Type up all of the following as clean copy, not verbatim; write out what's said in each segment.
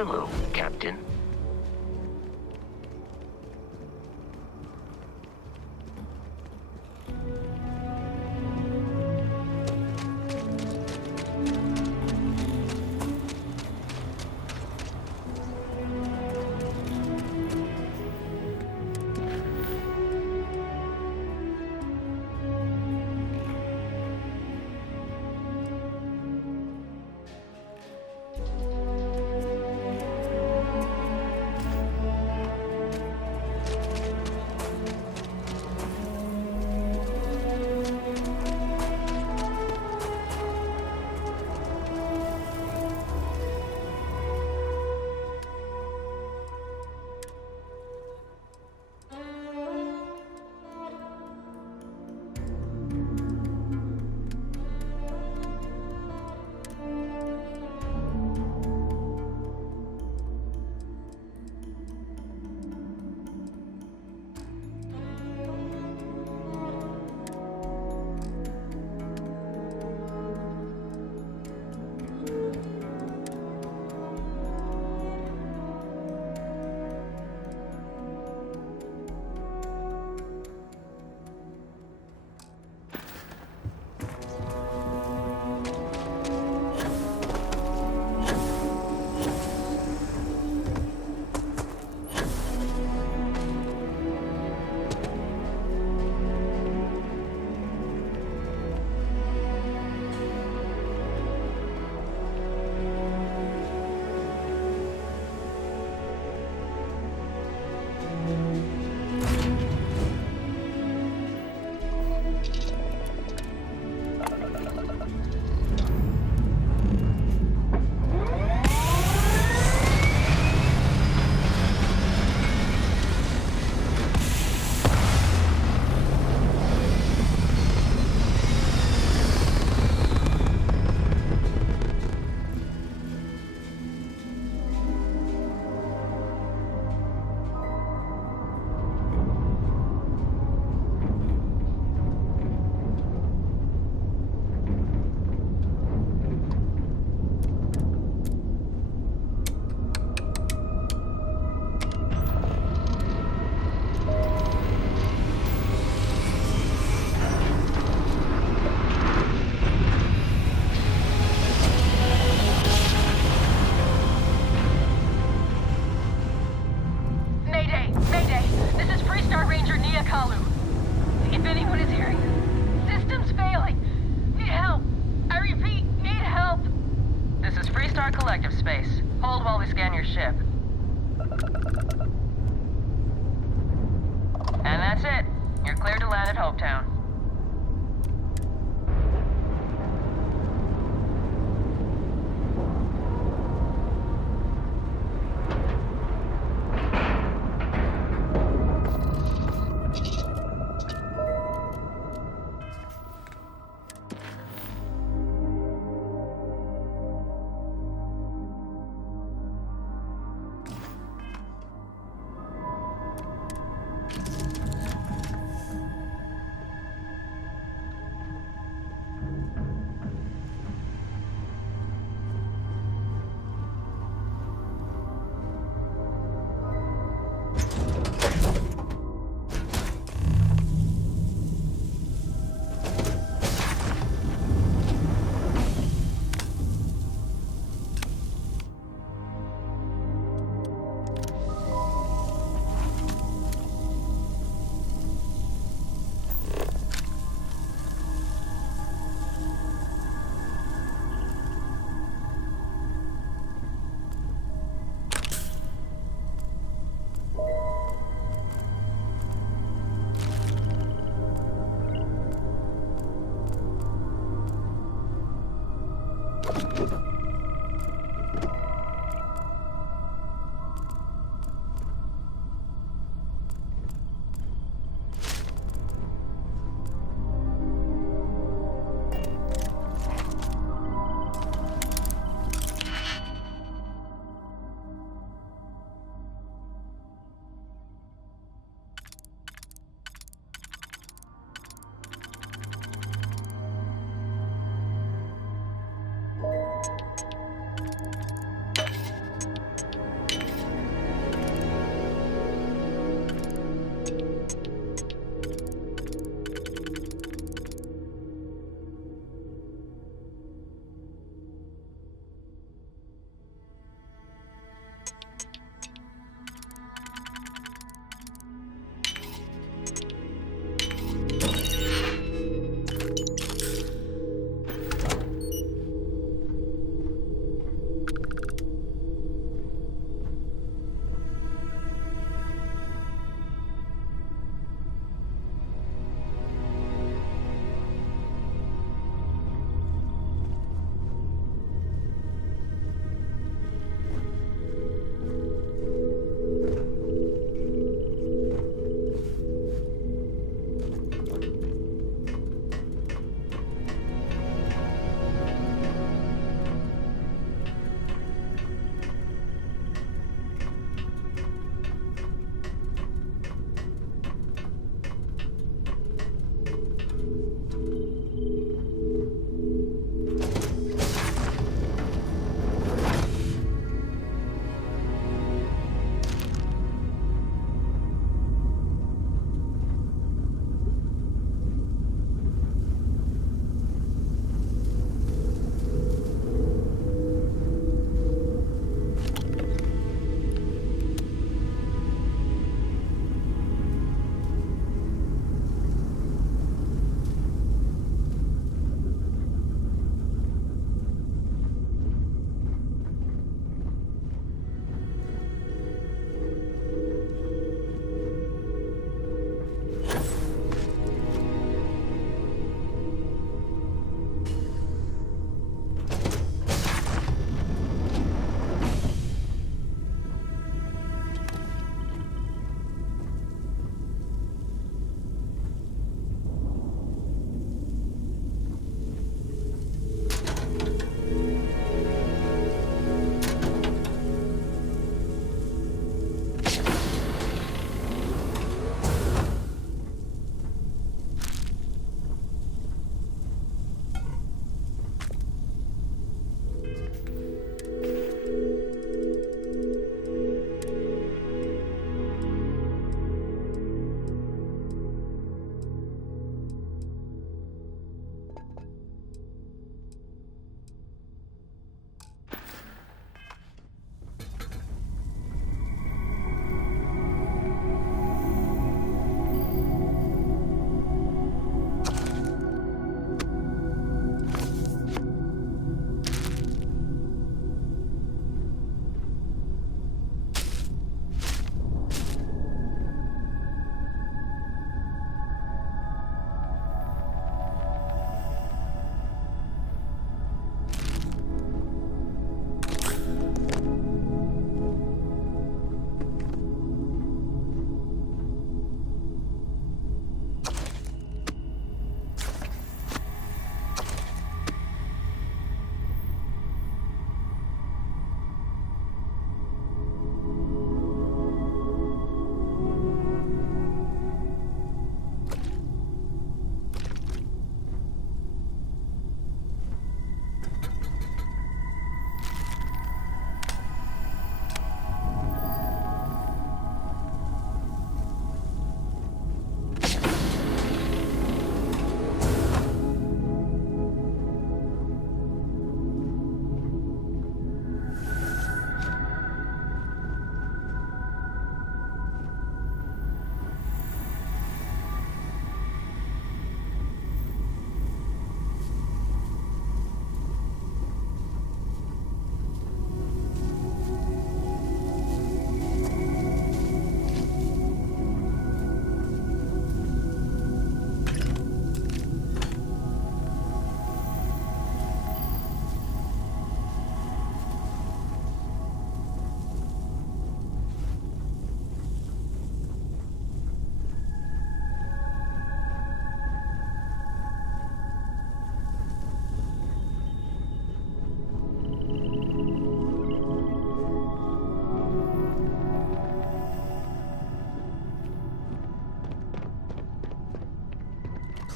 Hello, Captain. If anyone is hearing this, system's failing. Need help. I repeat, need help. This is Freestar Collective Space. Hold while we scan your ship. And that's it. You're cleared to land at Hopetown.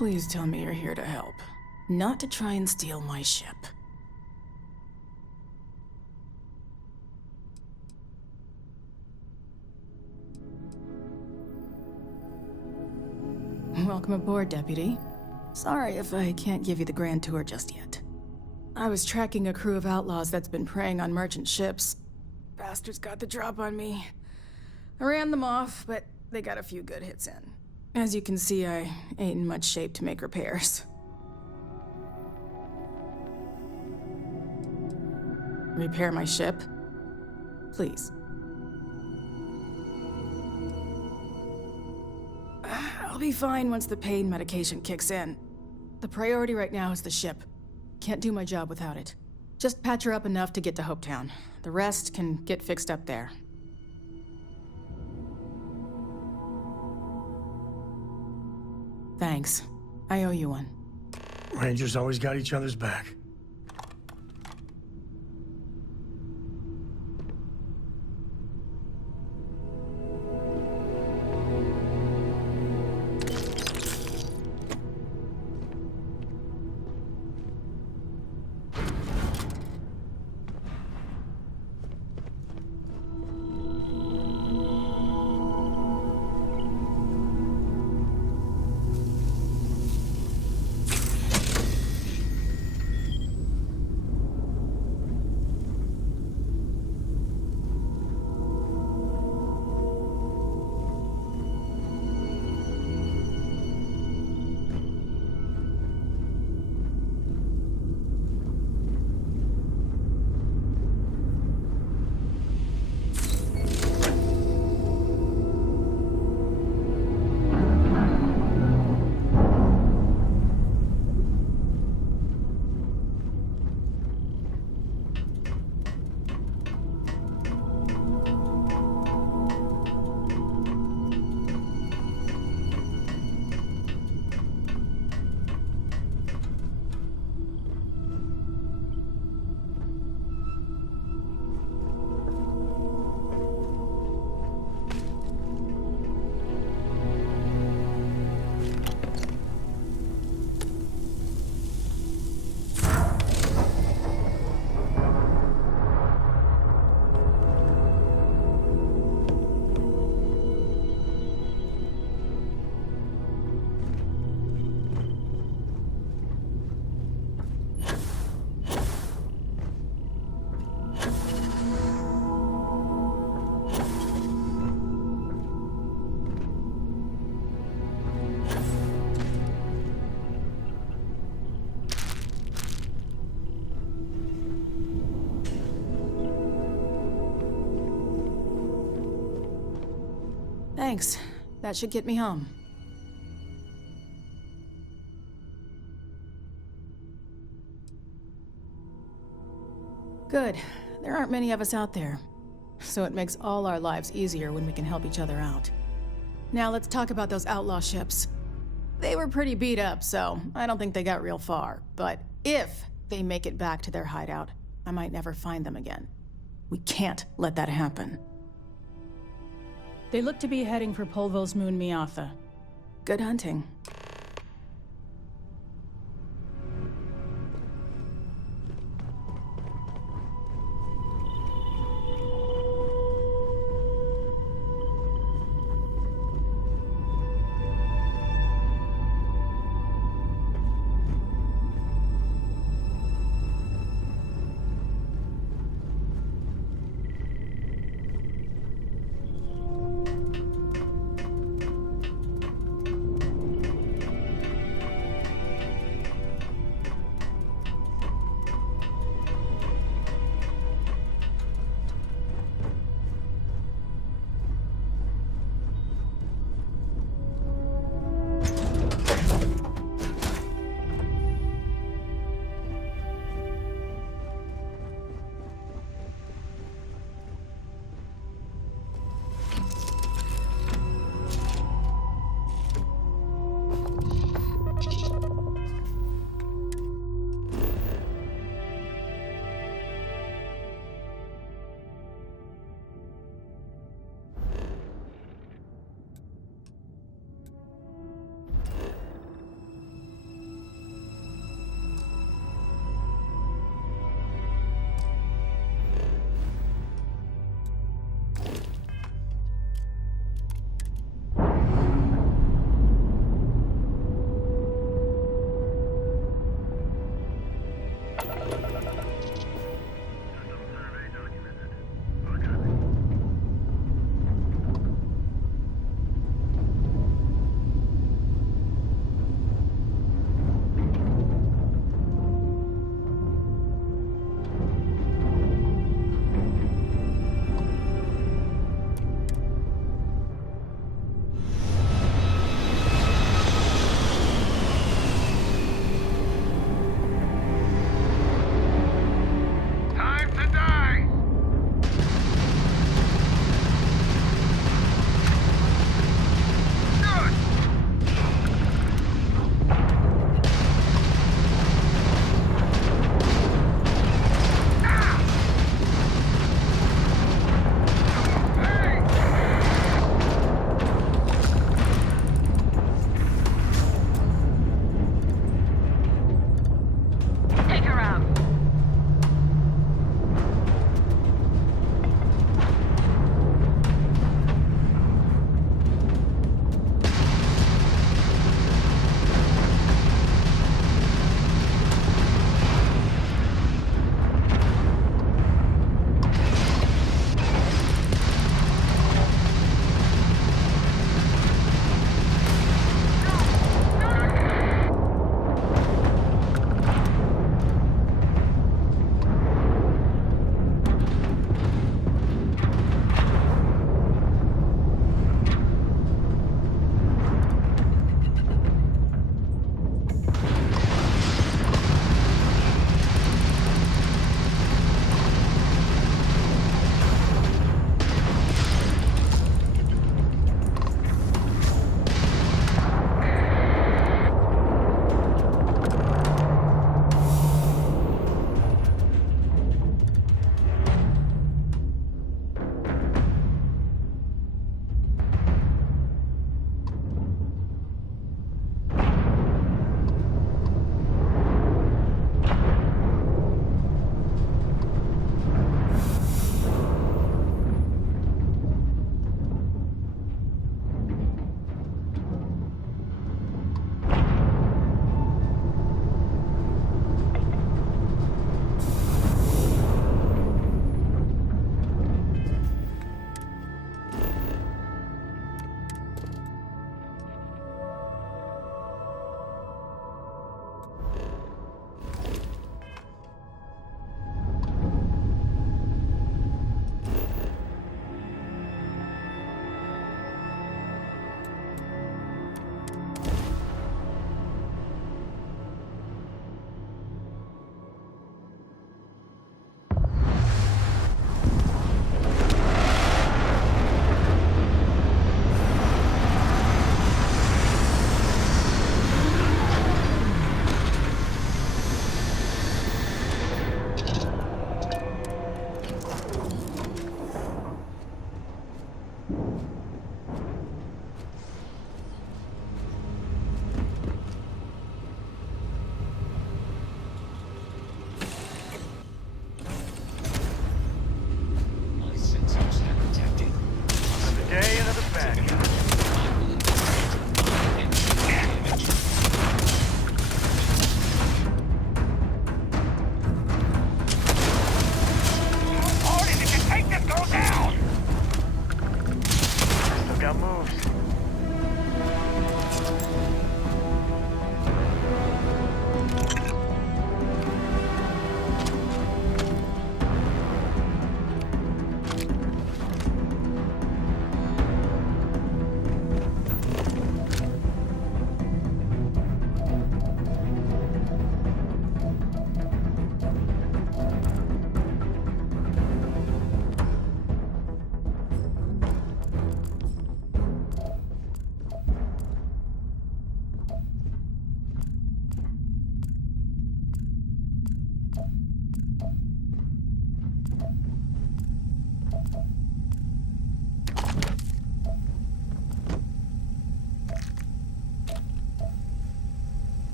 Please tell me you're here to help, not to try and steal my ship. Welcome aboard, Deputy. Sorry if I can't give you the grand tour just yet. I was tracking a crew of outlaws that's been preying on merchant ships. Bastards got the drop on me. I ran them off, but they got a few good hits in. As you can see, I ain't in much shape to make repairs. Repair my ship? Please. I'll be fine once the pain medication kicks in. The priority right now is the ship. Can't do my job without it. Just patch her up enough to get to Hopetown. The rest can get fixed up there. Thanks. I owe you one. Rangers always got each other's back. Thanks. That should get me home. Good. There aren't many of us out there. So it makes all our lives easier when we can help each other out. Now let's talk about those outlaw ships. They were pretty beat up, so I don't think they got real far. But if they make it back to their hideout, I might never find them again. We can't let that happen. They look to be heading for Polvo's moon Miatha. Good hunting.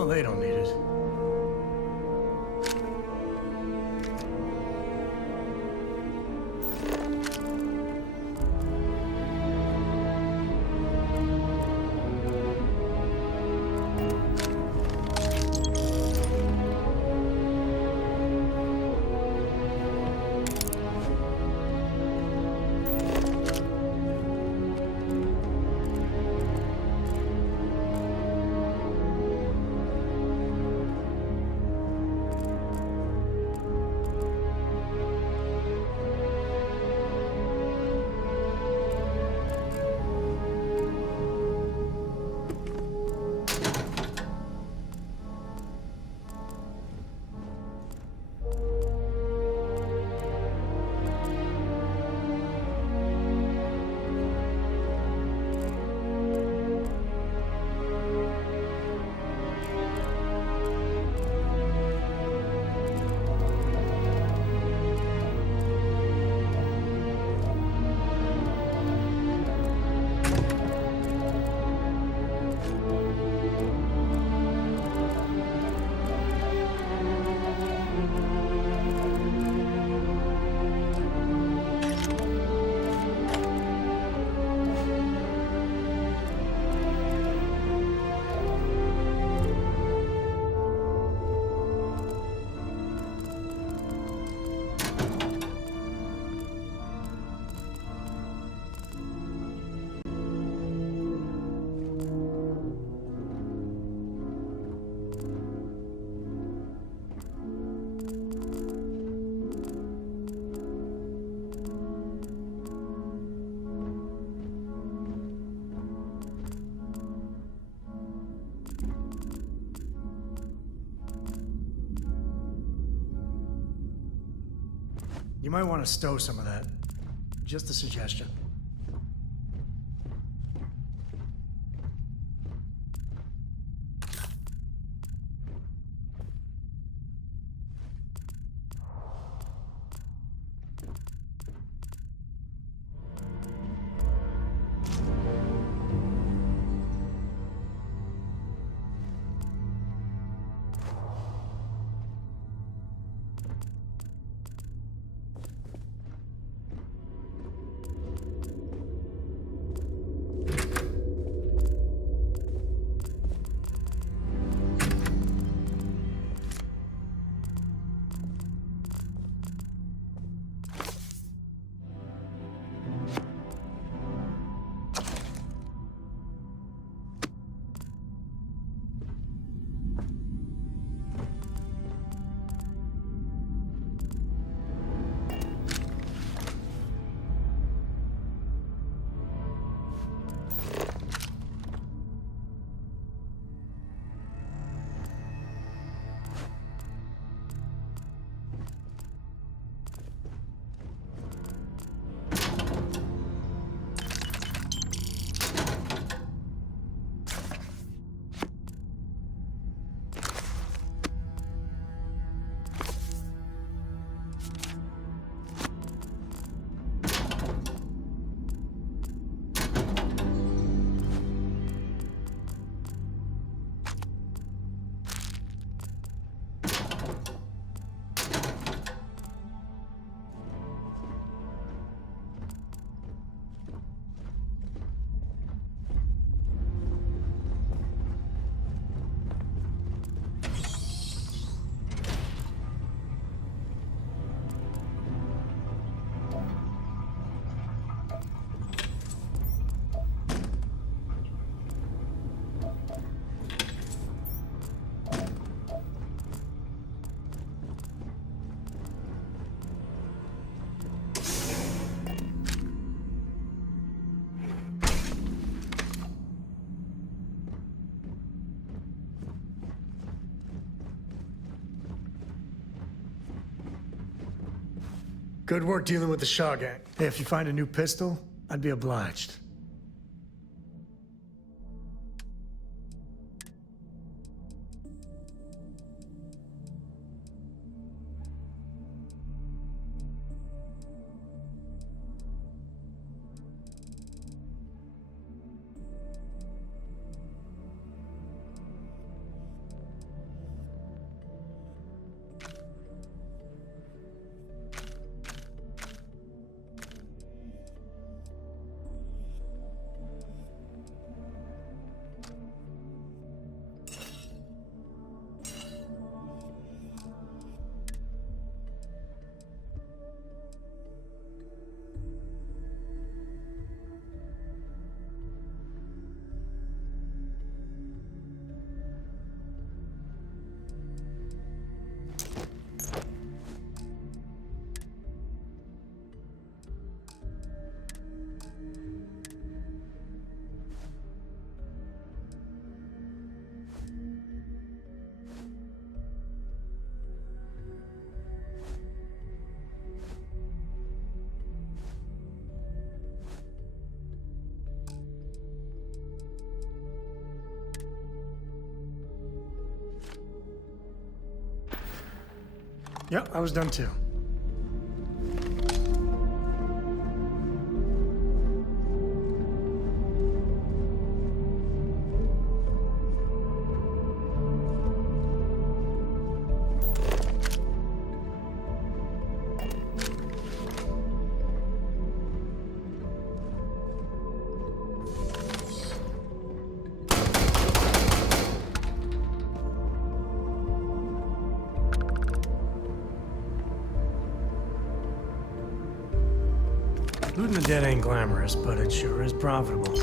Well, they don't need it. You might want to stow some of that. Just a suggestion. Good work dealing with the Shaw gang. Hey, if you find a new pistol, I'd be obliged. Yep, I was done too. Looting the dead ain't glamorous, but it sure is profitable.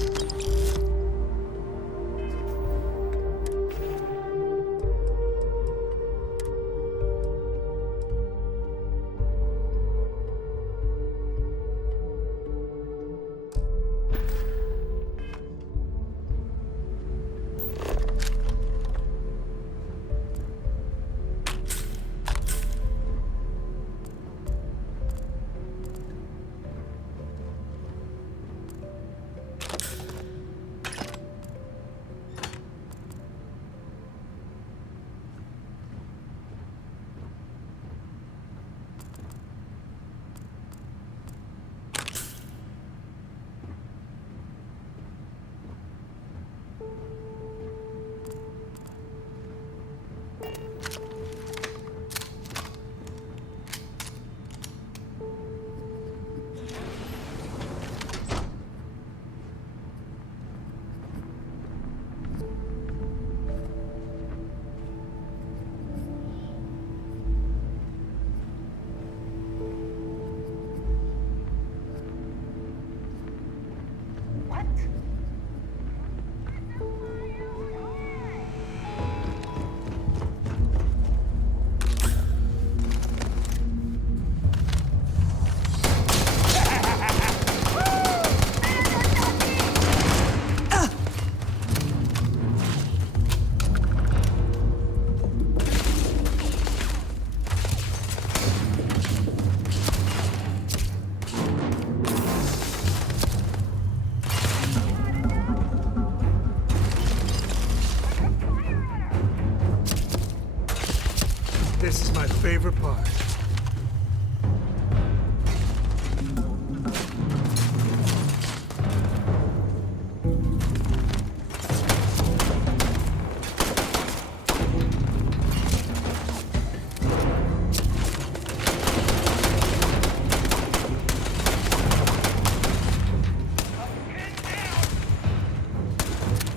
This is my favorite part.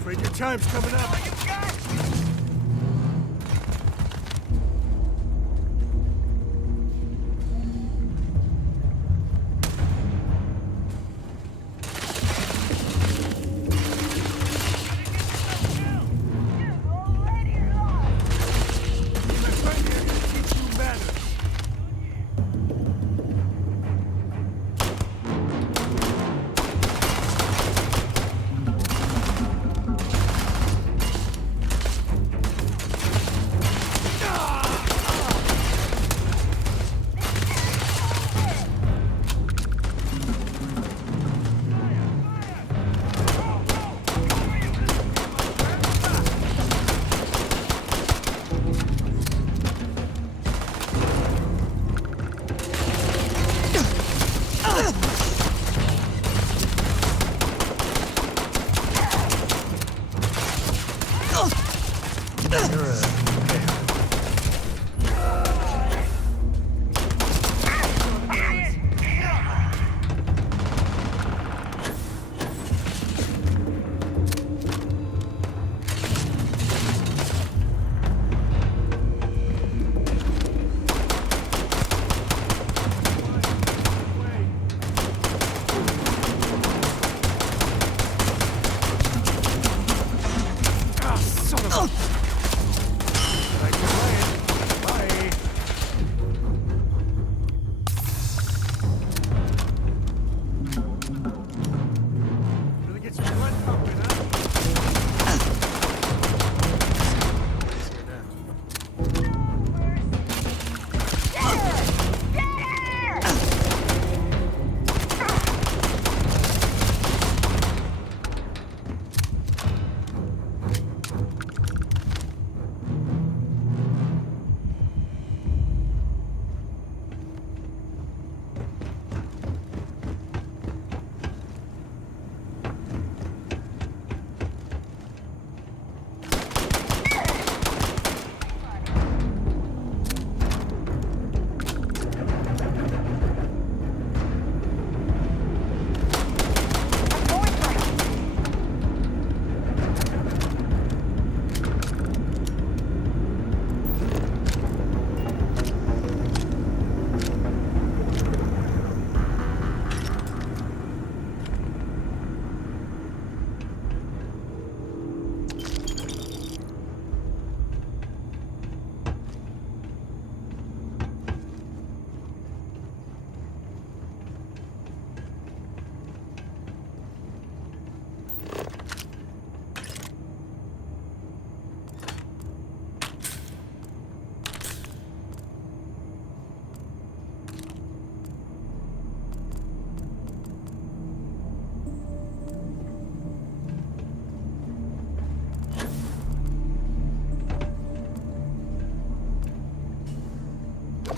Afraid your time's coming up.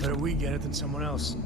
Better we get it than someone else.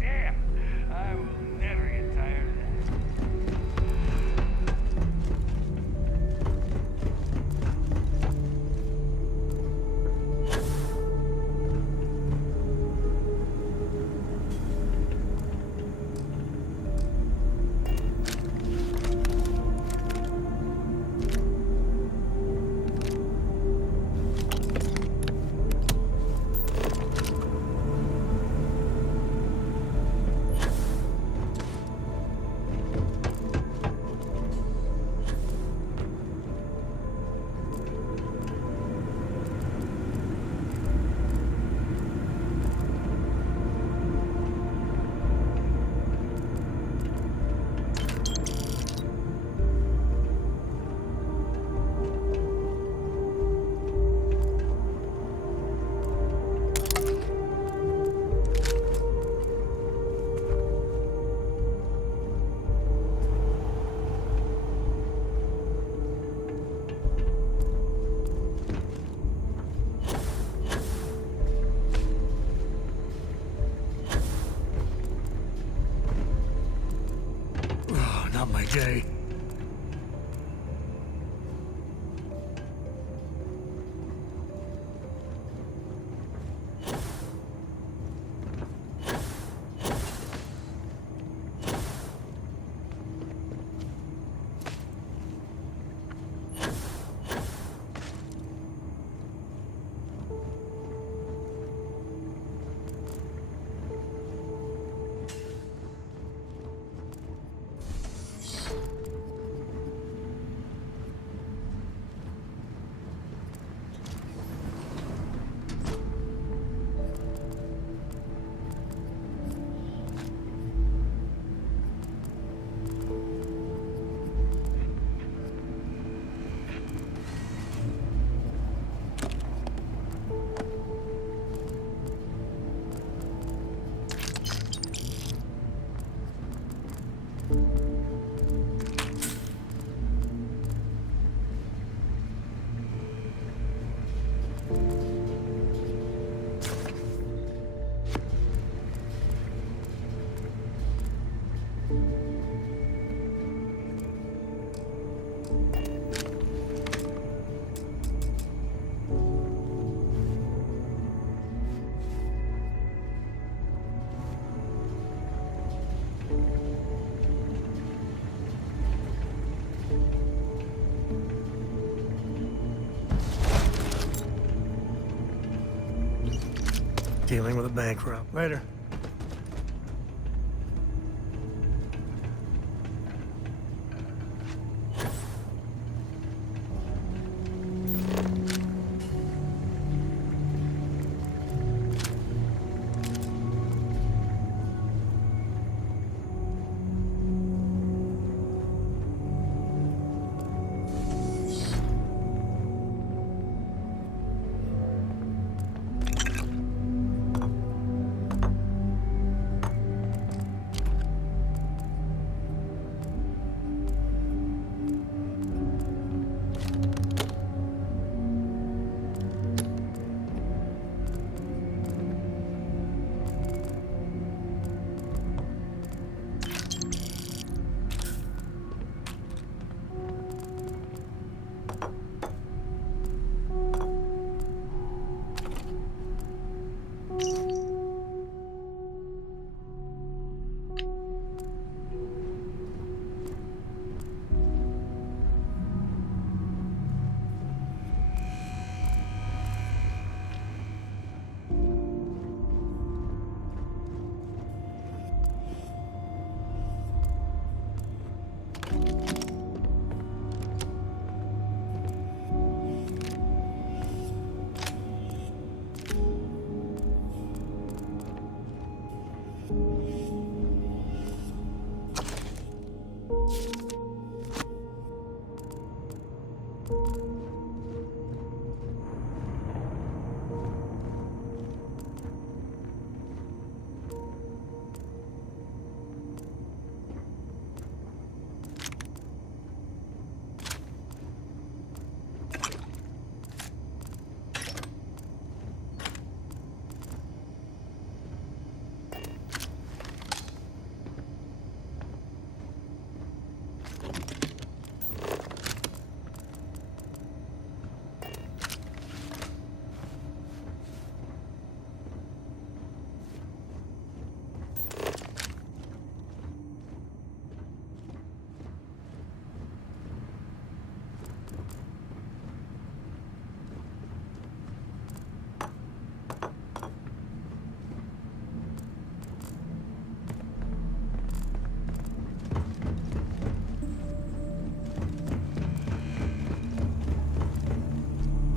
Damn! I will never get tired of that. Oh, not my day. Dealing with a bankrupt. Later.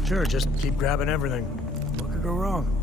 Sure, just keep grabbing everything. What could go wrong?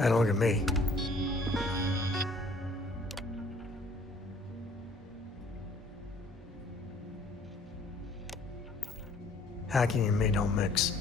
And look at me. Hacking and me don't mix.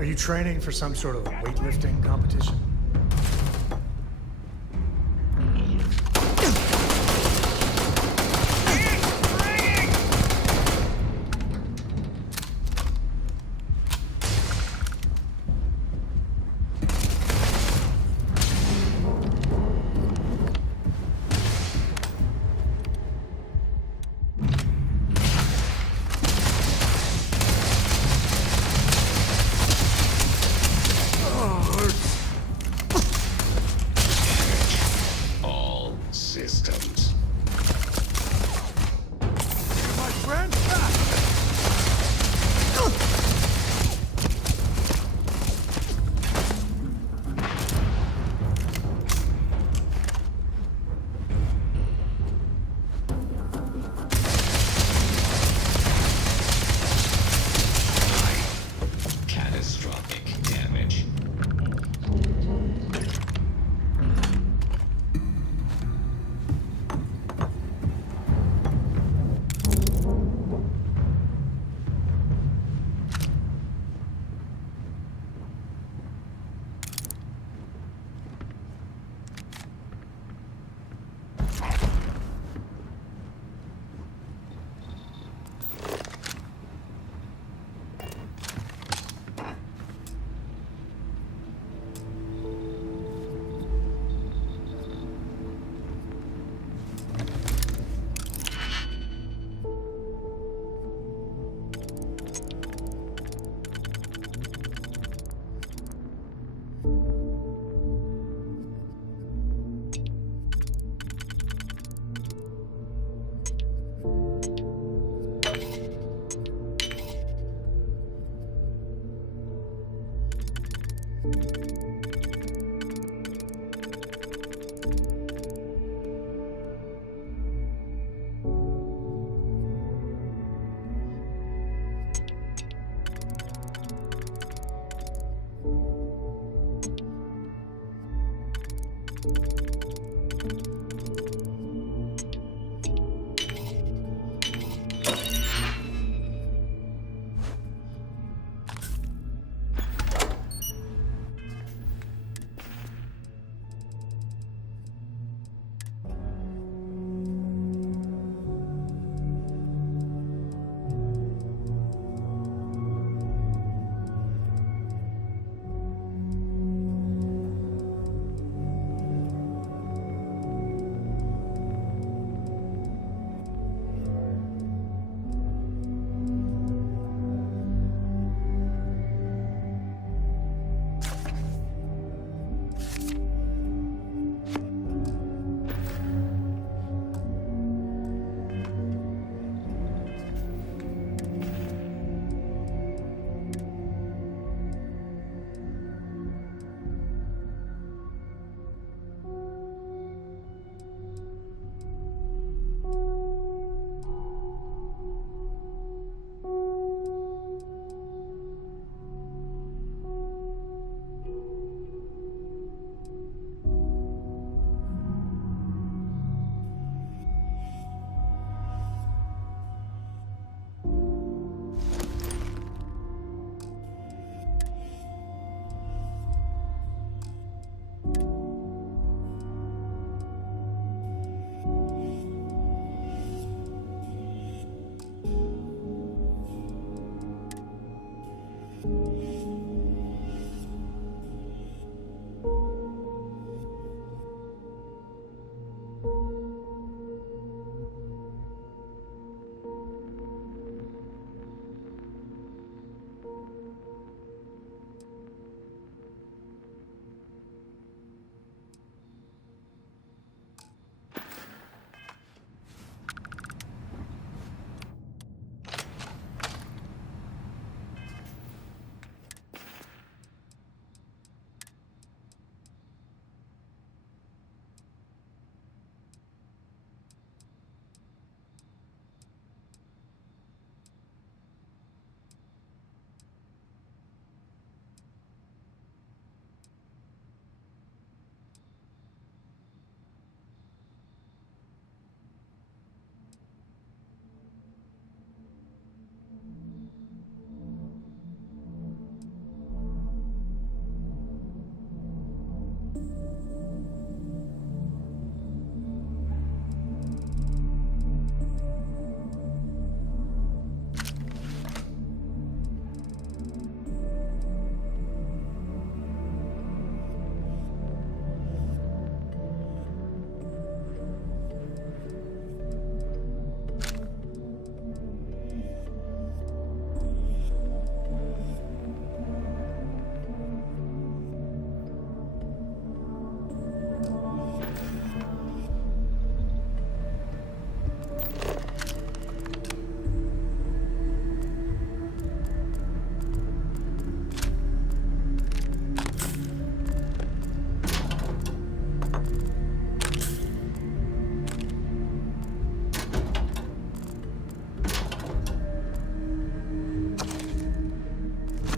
Are you training for some sort of weightlifting competition?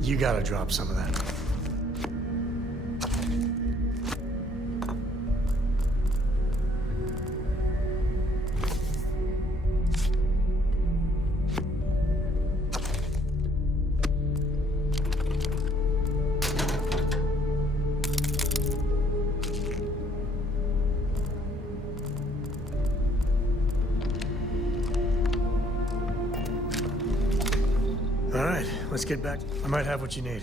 You gotta drop some of that. All right, let's get back. I might have what you need.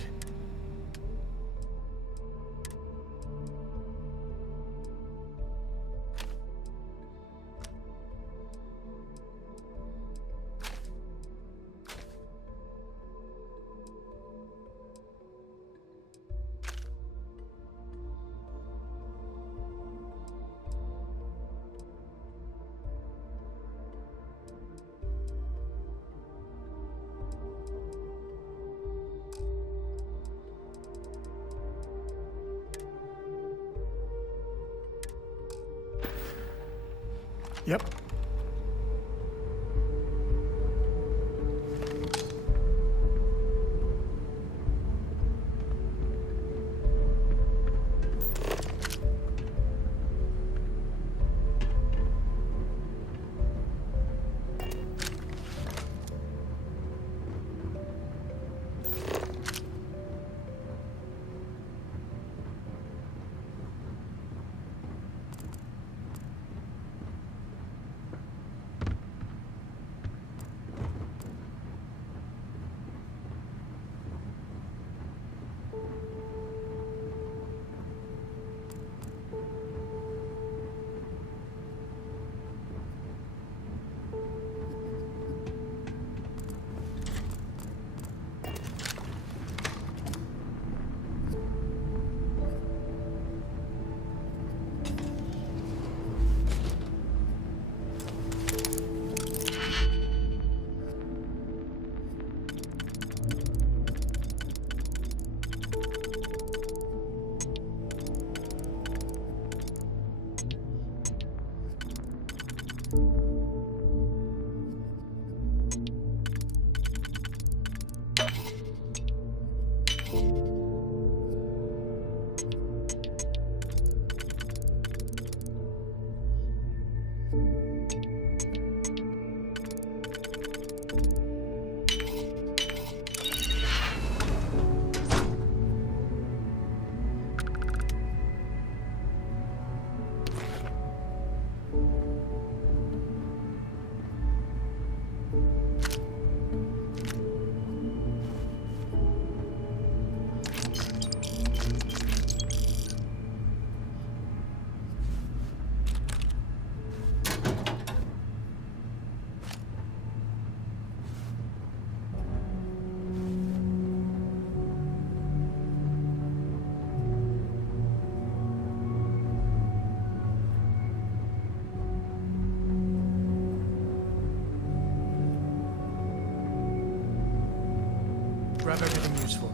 Yep. Grab everything useful.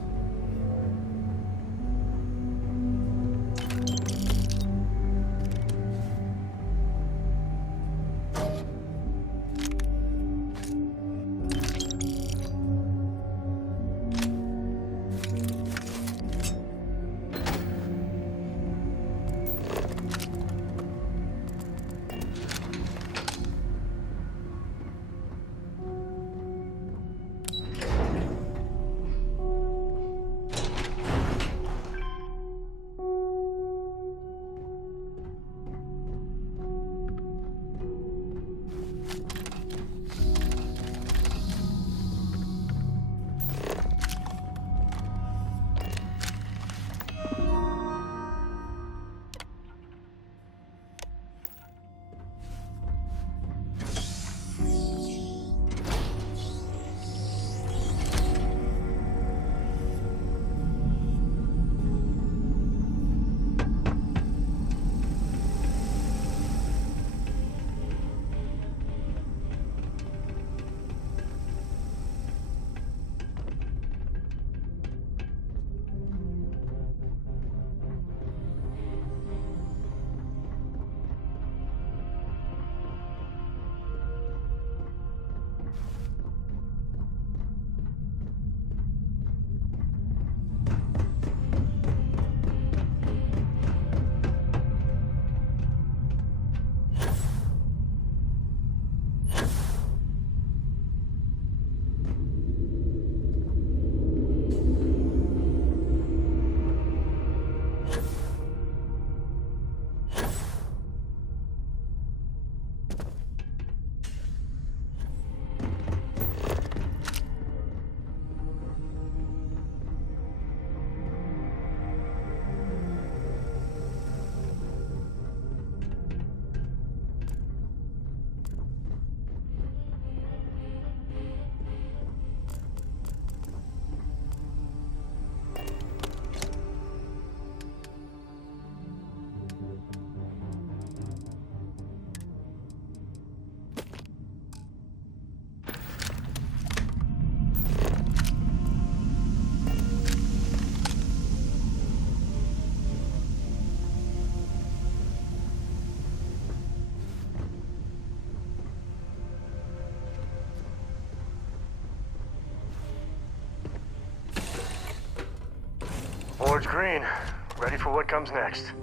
Orange green. Ready for what comes next.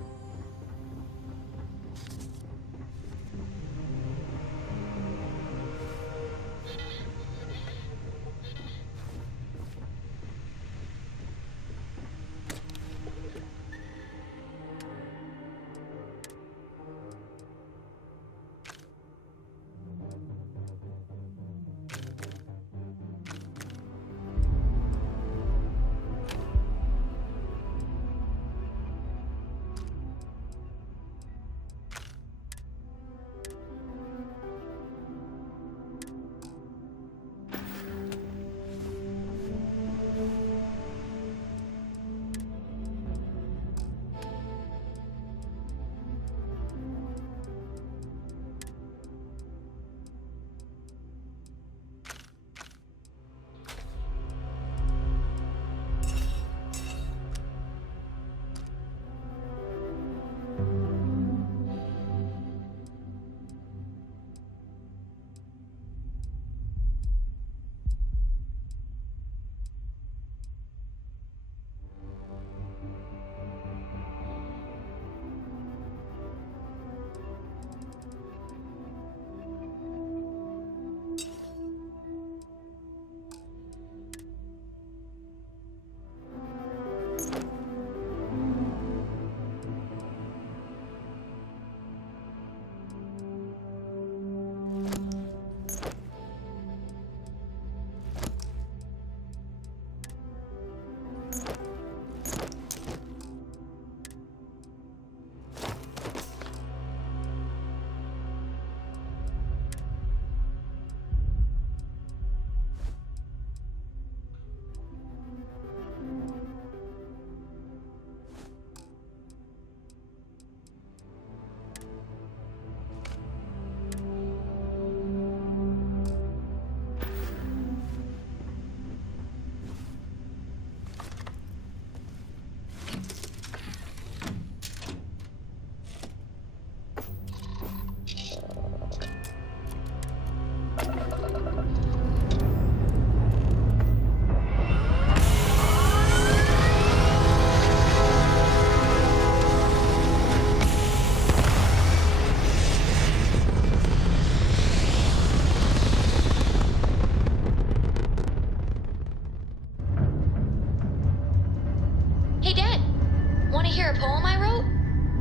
favorite poem I wrote?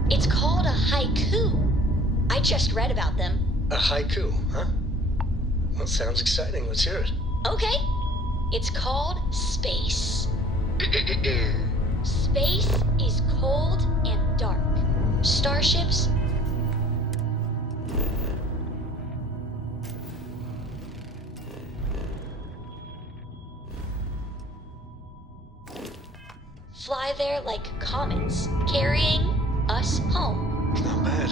It's called a haiku. I just read about them. A haiku, huh? Well, sounds exciting. Let's hear it. Okay. It's called Space. Space is cold and dark. Starships. Fly there like comets, carrying us home. Not bad.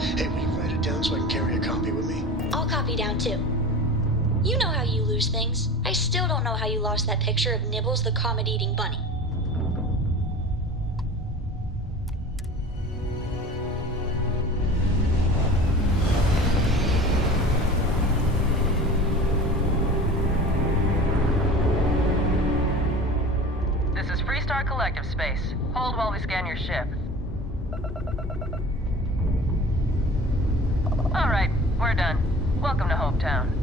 Hey, will you write it down so I can carry a copy with me? I'll copy down too. You know how you lose things. I still don't know how you lost that picture of Nibbles the comet-eating bunny. This is Freestar Collective Space. Hold while we scan your ship. All right, we're done. Welcome to Hopetown.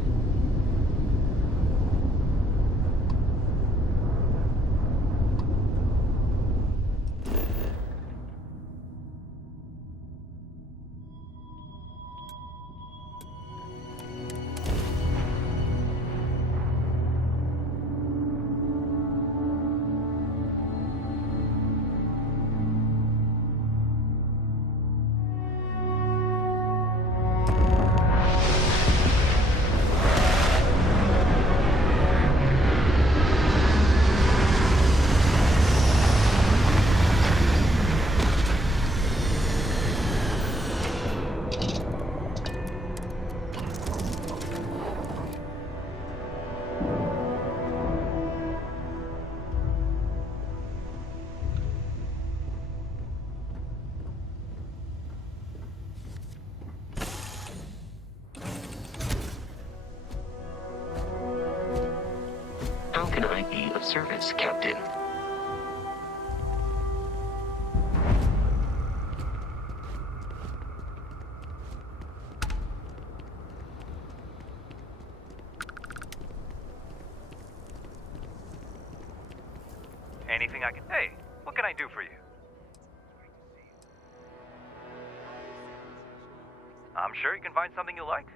How can I be of service, Captain? Anything I can... Hey, what can I do for you? I'm sure you can find something you like.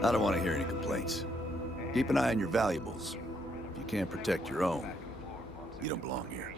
I don't want to hear any complaints. Keep an eye on your valuables. If you can't protect your own, you don't belong here.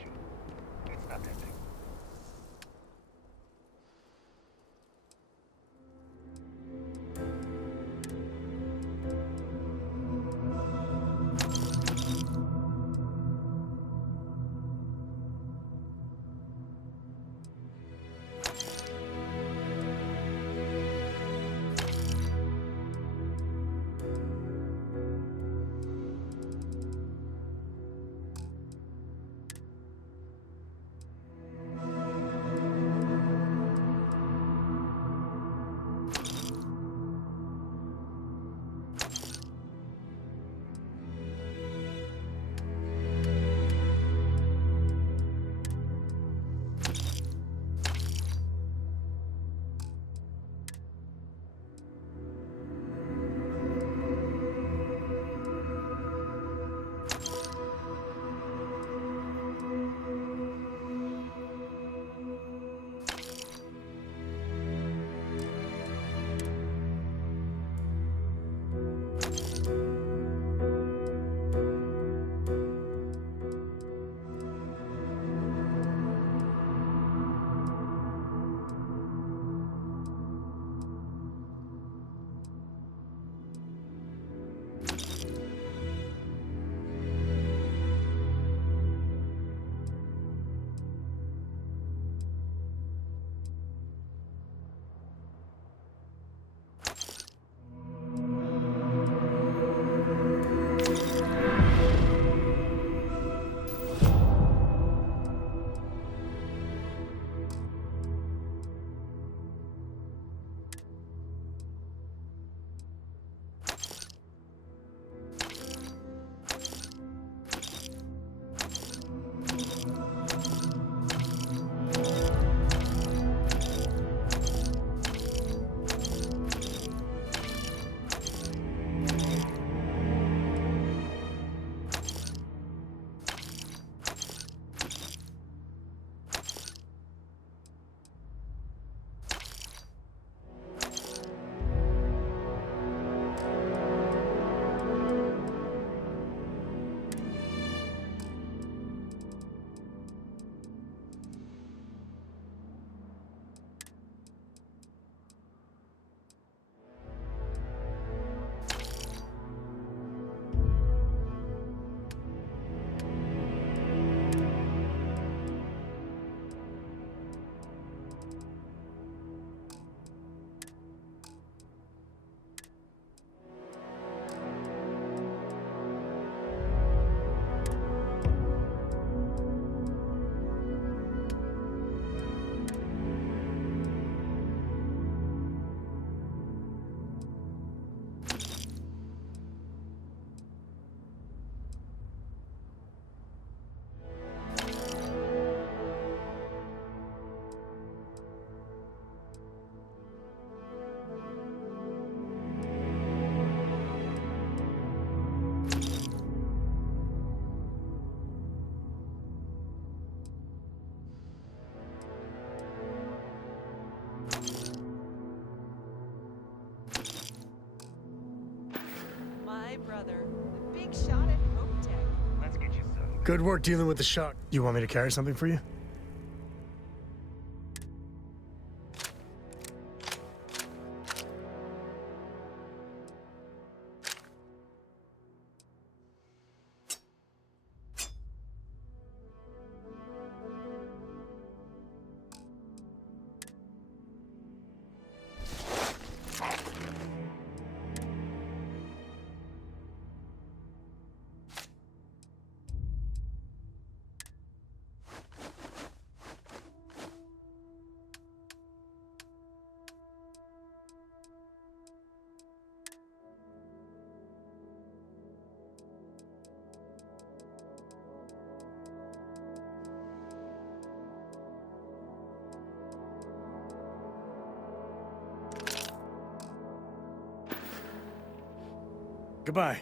brother. The big shot at Hope Tech. Let's get you some. Good work dealing with the shock. You want me to carry something for you? Goodbye.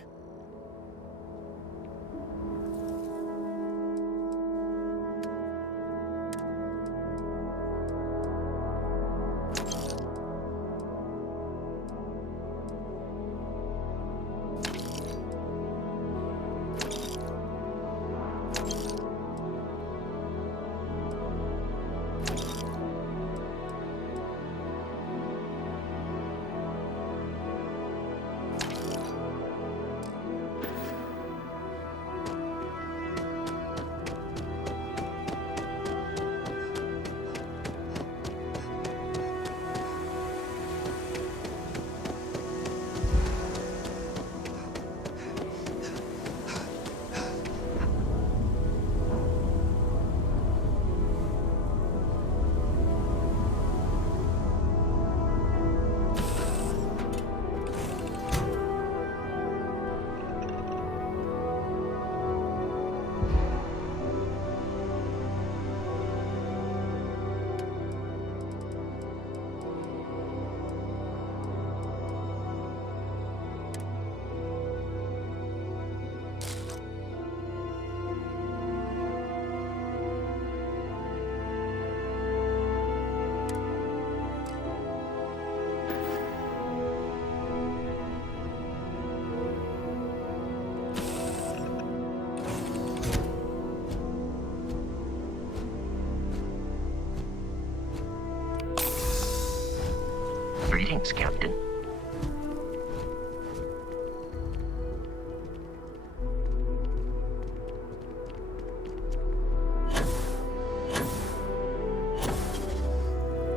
Greetings, Captain.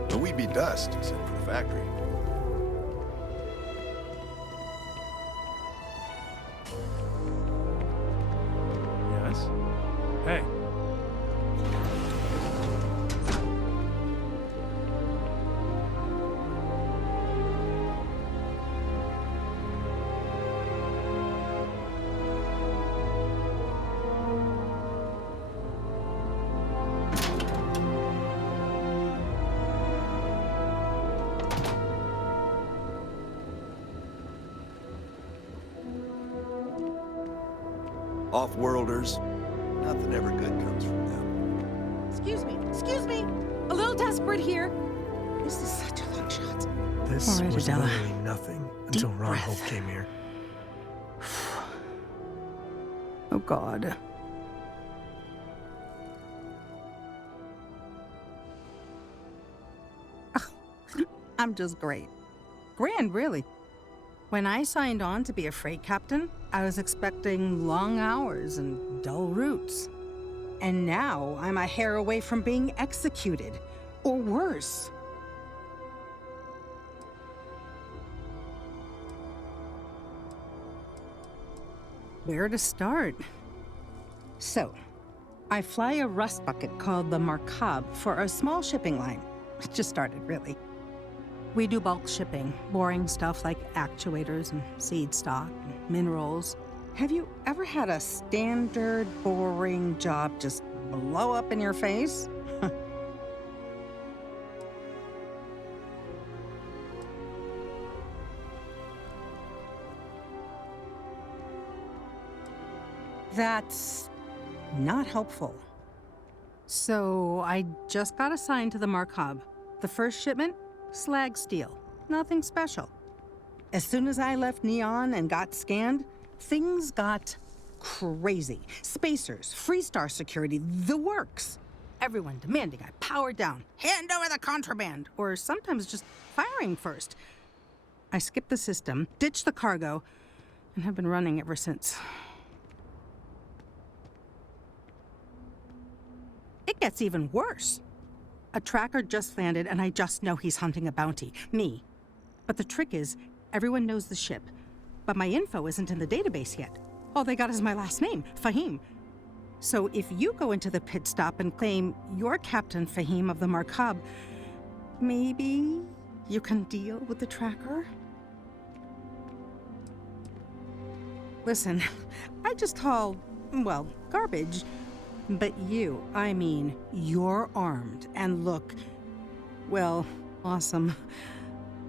But we'd be dust, except for the factory. Yes? Hey. Off-worlders, nothing ever good comes from them. Excuse me. A little desperate here. This is such a long shot. This All right, was Adela. literally nothing until Deep Ron breath. Hope came here. Oh, God. I'm just great. Grand, really. When I signed on to be a freight captain, I was expecting long hours and dull routes. And now I'm a hair away from being executed, or worse. Where to start? So, I fly a rust bucket called the Markab for a small shipping line. It just started, really. We do bulk shipping, boring stuff like actuators and seed stock and minerals. Have you ever had a standard, boring job just blow up in your face? That's not helpful. So I just got assigned to the Markab. The first shipment? Slag steel. Nothing special. As soon as I left Neon and got scanned, things got crazy. Spacers, Freestar security, the works. Everyone demanding I power down, hand over the contraband, or sometimes just firing first. I skipped the system, ditched the cargo, and have been running ever since. It gets even worse. A tracker just landed, and I just know he's hunting a bounty. Me. But the trick is, everyone knows the ship. But my info isn't in the database yet. All they got is my last name, Fahim. So if you go into the pit stop and claim you're Captain Fahim of the Markab, maybe you can deal with the tracker? Listen, I just haul, well, garbage. But you, I mean, you're armed and look, well, awesome.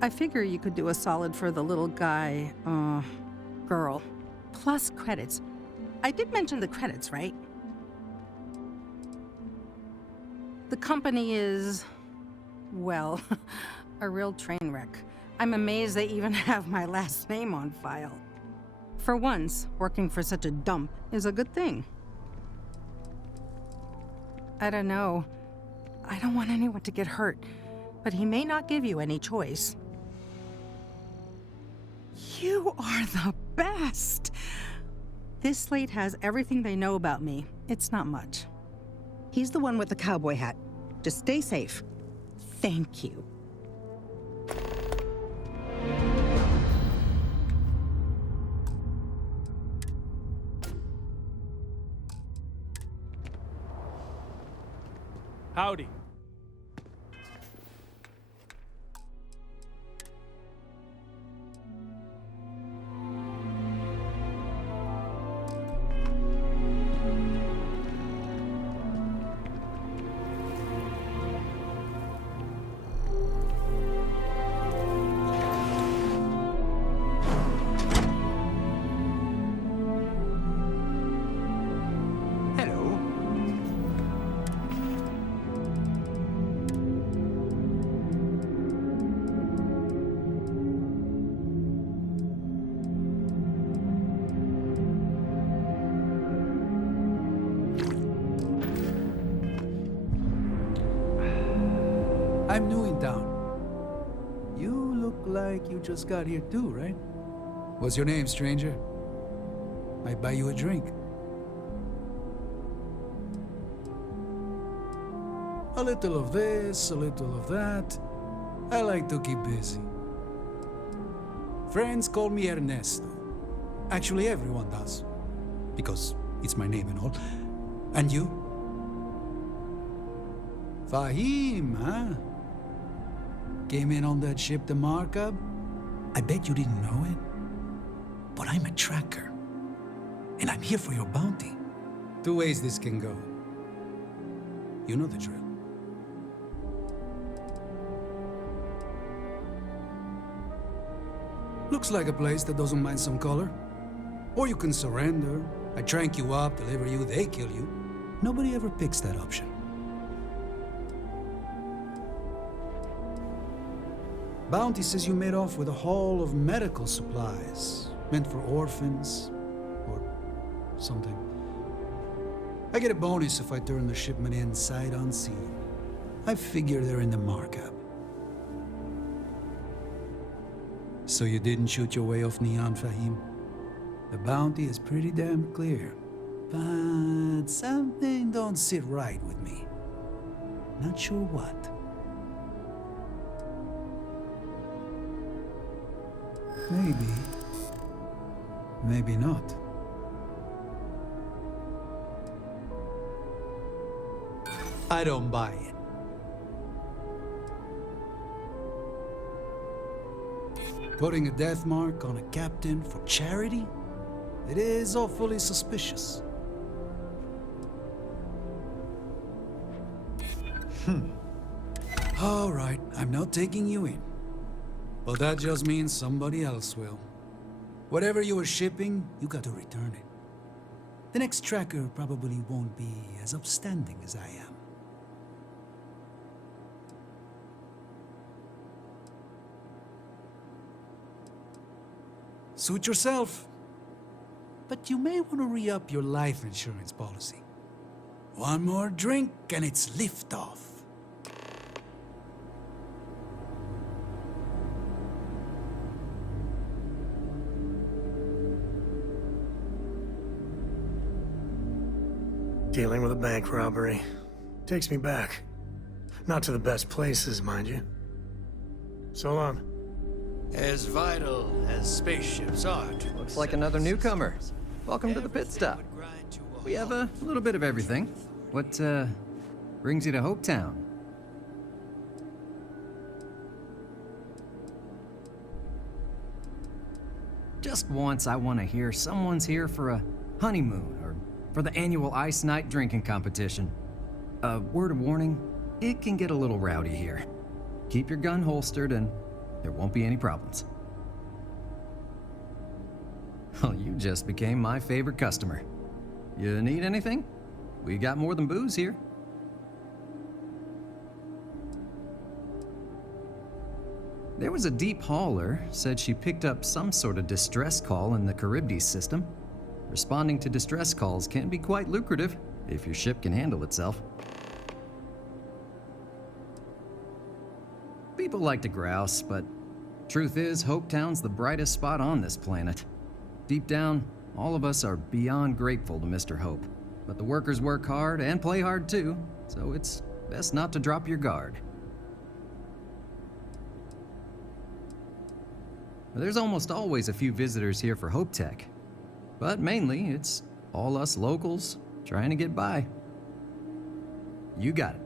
I figure you could do a solid for the little guy, girl. Plus credits. I did mention the credits, right? The company is, well, a real train wreck. I'm amazed they even have my last name on file. For once, working for such a dump is a good thing. I don't know. I don't want anyone to get hurt, but he may not give you any choice. You are the best! This slate has everything they know about me. It's not much. He's the one with the cowboy hat. Just stay safe. Thank you. Howdy. I'm new in town. You look like you just got here too, right? What's your name, stranger? Might buy you a drink. A little of this, a little of that. I like to keep busy. Friends call me Ernesto. Actually, everyone does. Because it's my name and all. And you? Fahim, huh? Came in on that ship, the Markab? I bet you didn't know it. But I'm a tracker. And I'm here for your bounty. Two ways this can go. You know the drill. Looks like a place that doesn't mind some color. Or you can surrender. I trank you up, deliver you, they kill you. Nobody ever picks that option. Bounty says you made off with a haul of medical supplies, meant for orphans, or something. I get a bonus if I turn the shipment in sight unseen. I figure they're in the markup. So you didn't shoot your way off Neon, Fahim? The bounty is pretty damn clear. But something don't sit right with me. Not sure what. Maybe. Maybe not. I don't buy it. Putting a death mark on a captain for charity? It is awfully suspicious. All right, I'm not taking you in. But that just means somebody else will. Whatever you were shipping, you got to return it. The next tracker probably won't be as upstanding as I am. Suit yourself. but you may want to re-up your life insurance policy. One more drink and it's liftoff. Dealing with a bank robbery takes me back. Not to the best places, mind you. So long. As vital as spaceships are to us. Looks like another newcomer. Welcome to the pit stop. We have a little bit of everything. What, brings you to Hopetown? Just once I want to hear someone's here for a honeymoon or for the annual Ice Night drinking competition. A word of warning, it can get a little rowdy here. Keep your gun holstered and there won't be any problems. Well, you just became my favorite customer. You need anything? We got more than booze here. There was a deep hauler, said she picked up some sort of distress call in the Charybdis system. Responding to distress calls can be quite lucrative if your ship can handle itself. People like to grouse, but truth is, Hopetown's the brightest spot on this planet. Deep down, all of us are beyond grateful to Mr. Hope. But the workers work hard and play hard too, so it's best not to drop your guard. There's almost always a few visitors here for Hope Tech, but mainly it's all us locals trying to get by. You got it.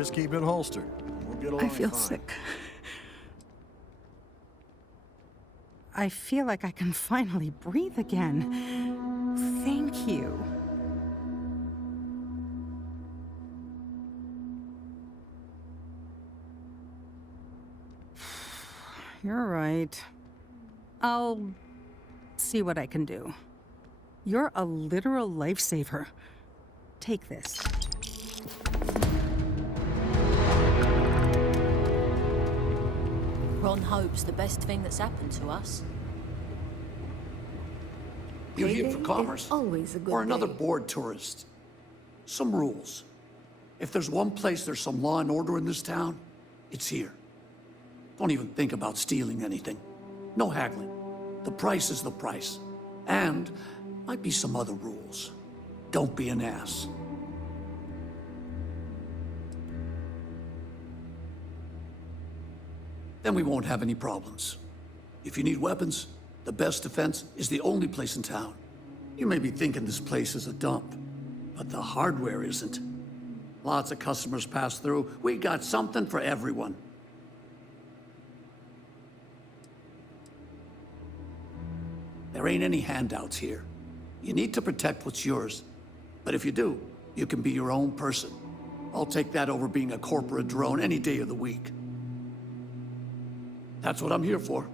Just keep it holstered. We'll get along I feel fine. sick. I feel like I can finally breathe again. Thank you. you're right. I'll see what I can do. You're a literal lifesaver. Take this. Ron hopes the best thing that's happened to us. You here for commerce? Always a good or another day. bored tourist? Some rules. If there's one place there's some law and order in this town, it's here. Don't even think about stealing anything. No haggling. The price is the price. And might be some other rules. Don't be an ass. Then we won't have any problems. If you need weapons, the best defense is the only place in town. You may be thinking this place is a dump, but the hardware isn't. Lots of customers pass through. We got something for everyone. There ain't any handouts here. You need to protect what's yours. But if you do, you can be your own person. I'll take that over being a corporate drone any day of the week. That's what I'm here for.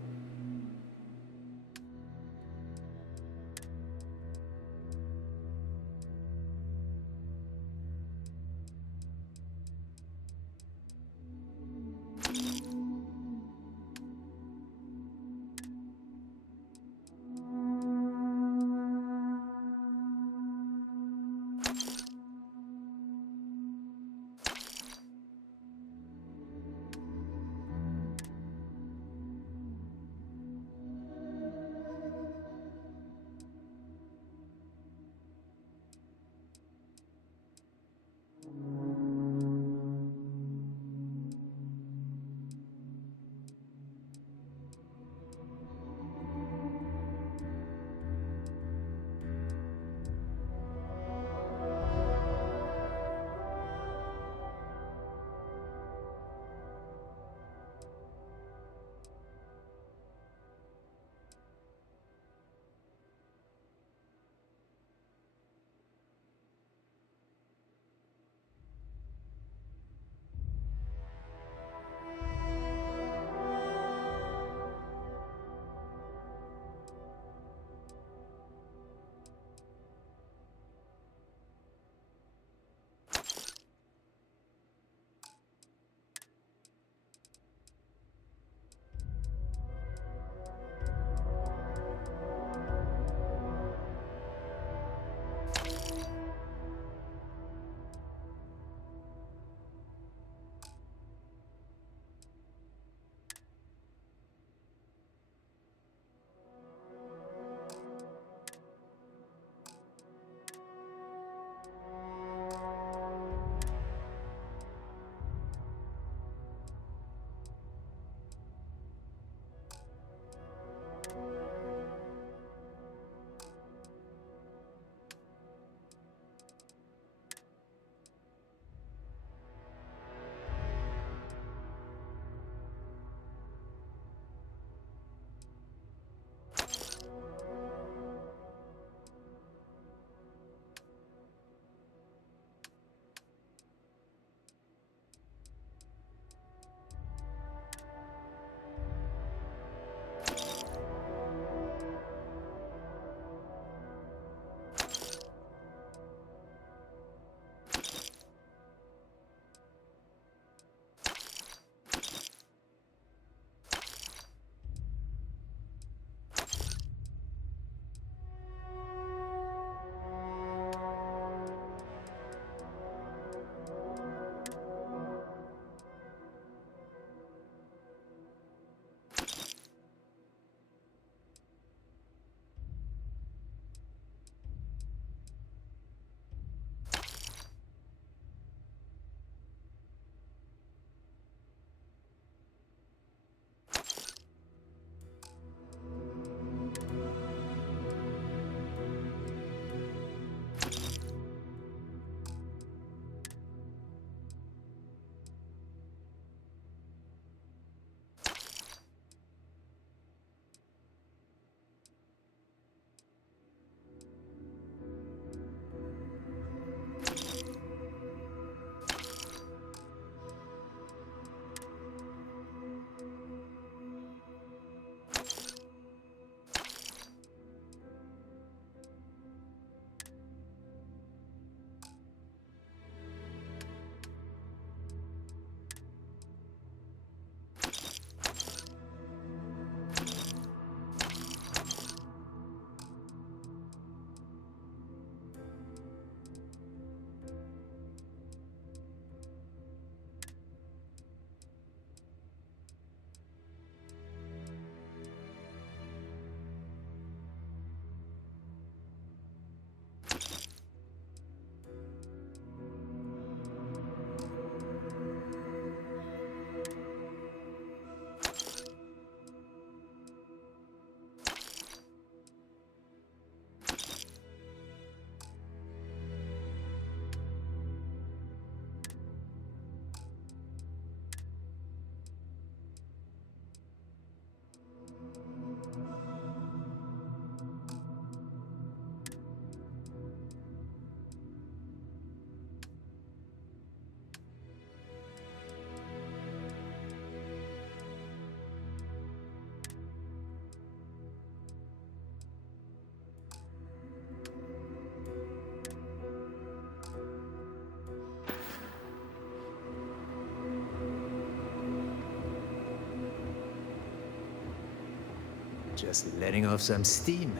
Just letting off some steam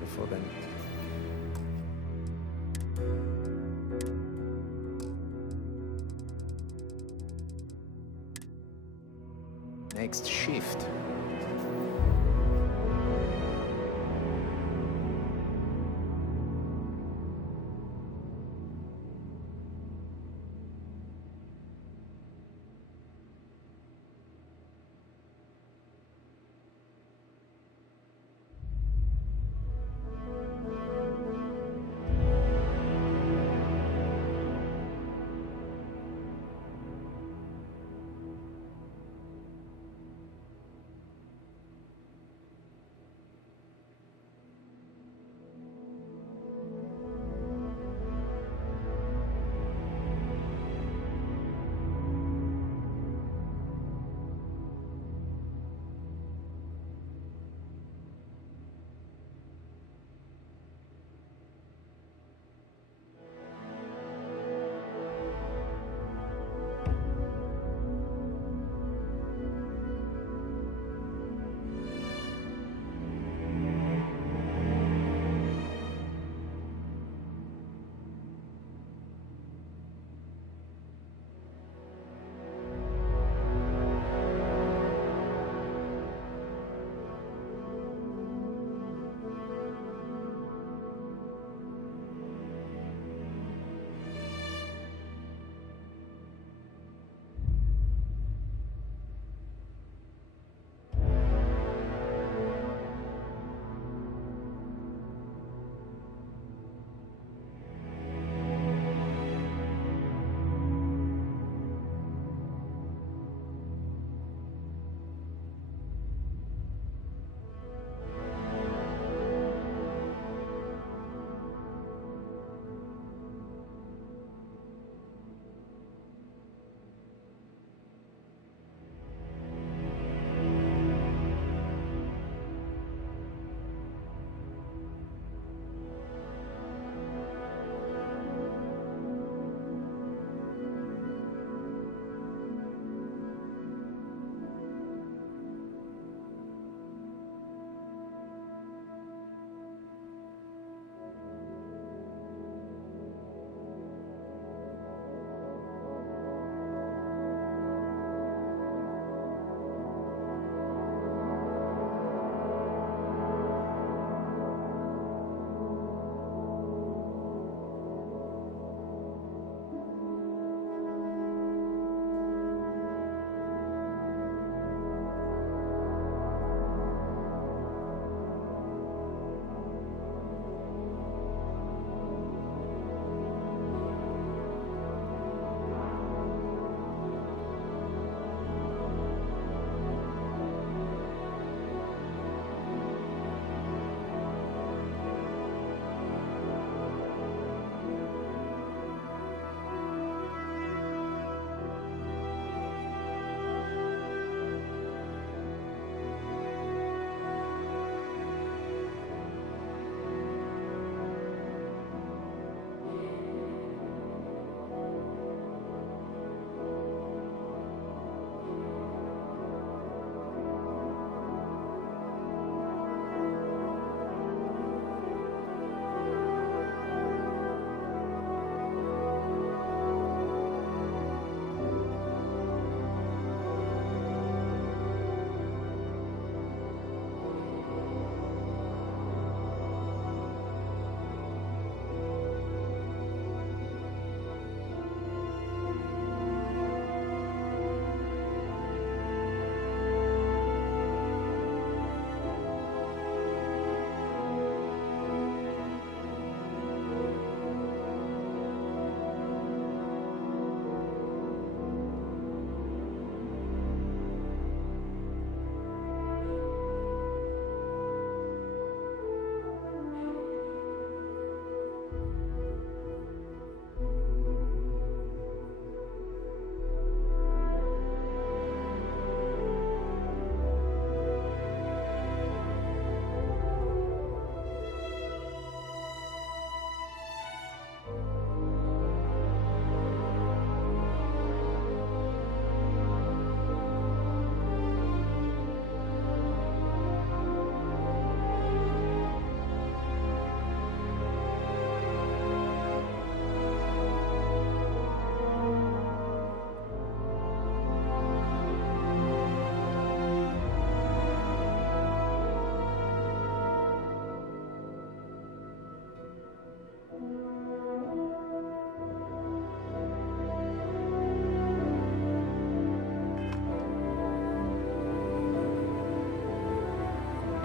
before then. Next shift.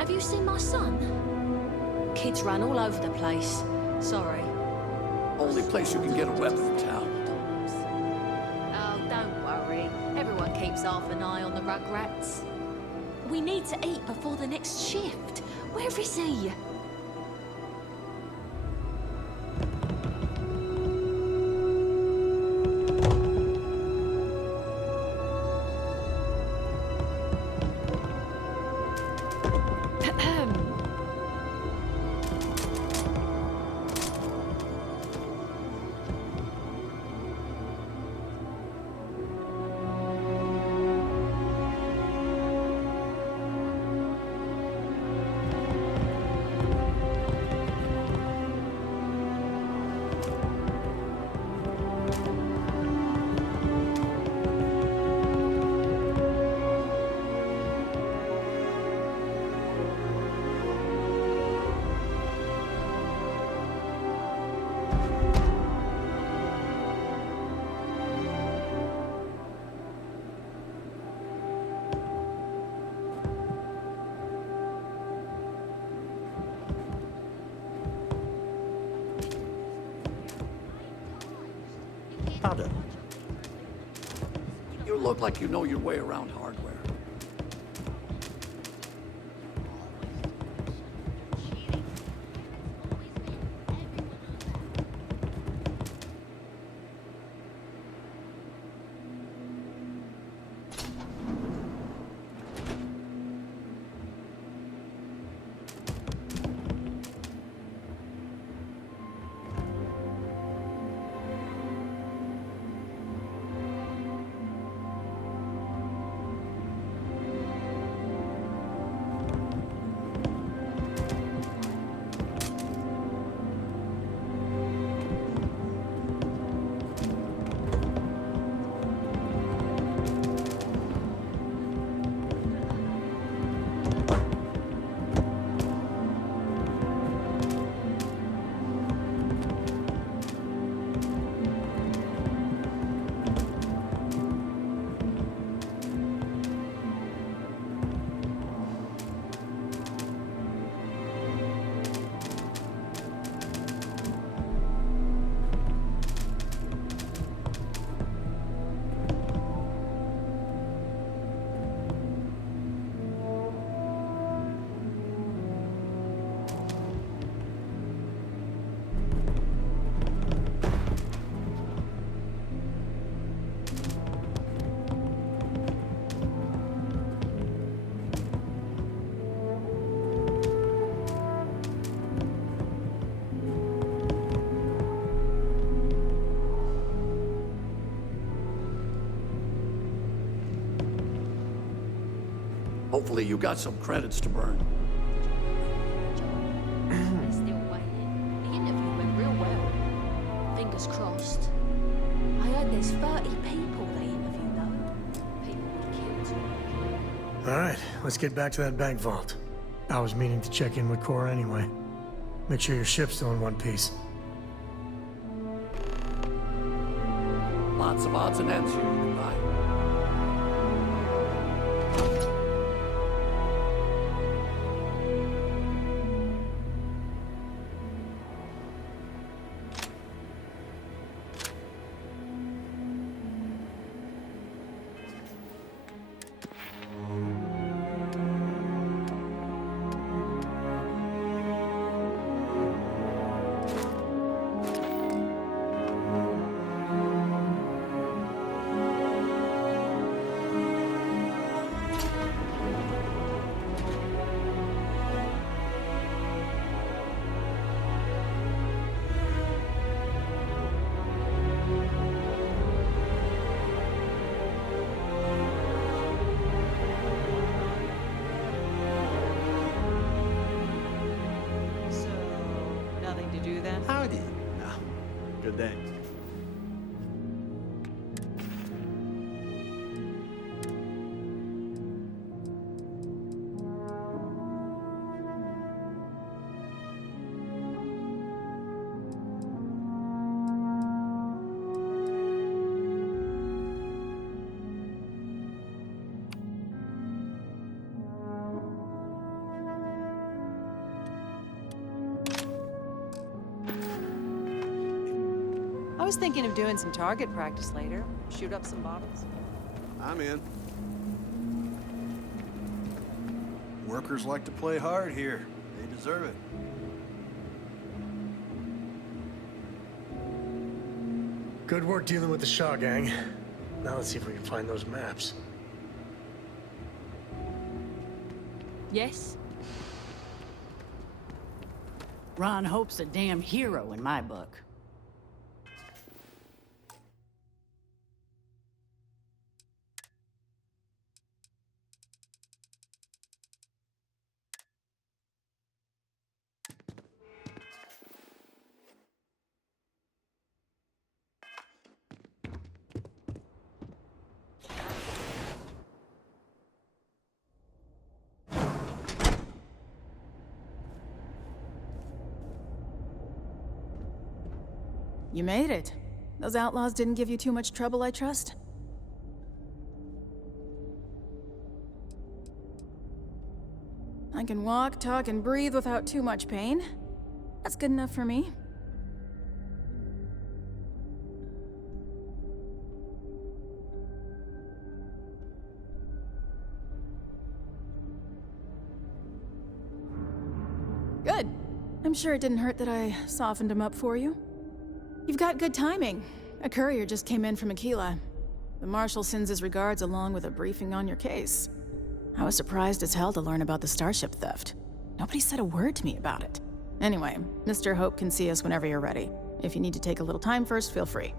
Have you seen my son? Kids run all over the place. Sorry. Only place you can get a weapon in town. Oh, don't worry. Everyone keeps half an eye on the rugrats. We need to eat before the next shift. Where is he? Pardon? You look like you know your way around hardware. Hopefully you got some credits to burn. Still waiting. The interview went real well. Fingers crossed. I heard there's 30 people they interviewed, though. People would kill to. All right, let's get back to that bank vault. I was meaning to check in with Cora anyway. Make sure your ship's still in one piece. Lots of odds and ends here. Goodbye. Howdy. No. Good day. was thinking of doing some target practice later. Shoot up some bottles. I'm in. Workers like to play hard here. They deserve it. Good work dealing with the Shaw gang. Now let's see if we can find those maps. Yes? Ron Hope's a damn hero in my book. You made it. Those outlaws didn't give you too much trouble, I trust? I can walk, talk, and breathe without too much pain. That's good enough for me. Good. I'm sure it didn't hurt that I softened him up for you. You've got good timing. A courier just came in from Aquila. The Marshal sends his regards along with a briefing on your case. I was surprised as hell to learn about the starship theft. Nobody said a word to me about it. Anyway, Mr. Hope can see us whenever you're ready. If you need to take a little time first, feel free.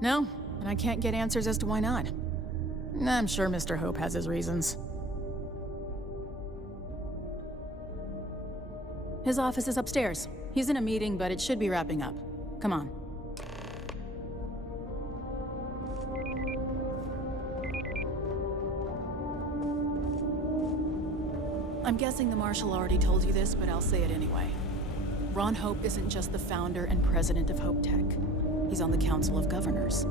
No, and I can't get answers as to why not. I'm sure Mr. Hope has his reasons. His office is upstairs. He's in a meeting, but it should be wrapping up. Come on. I'm guessing the Marshal already told you this, but I'll say it anyway. Ron Hope isn't just the founder and president of Hope Tech. He's on the Council of Governors.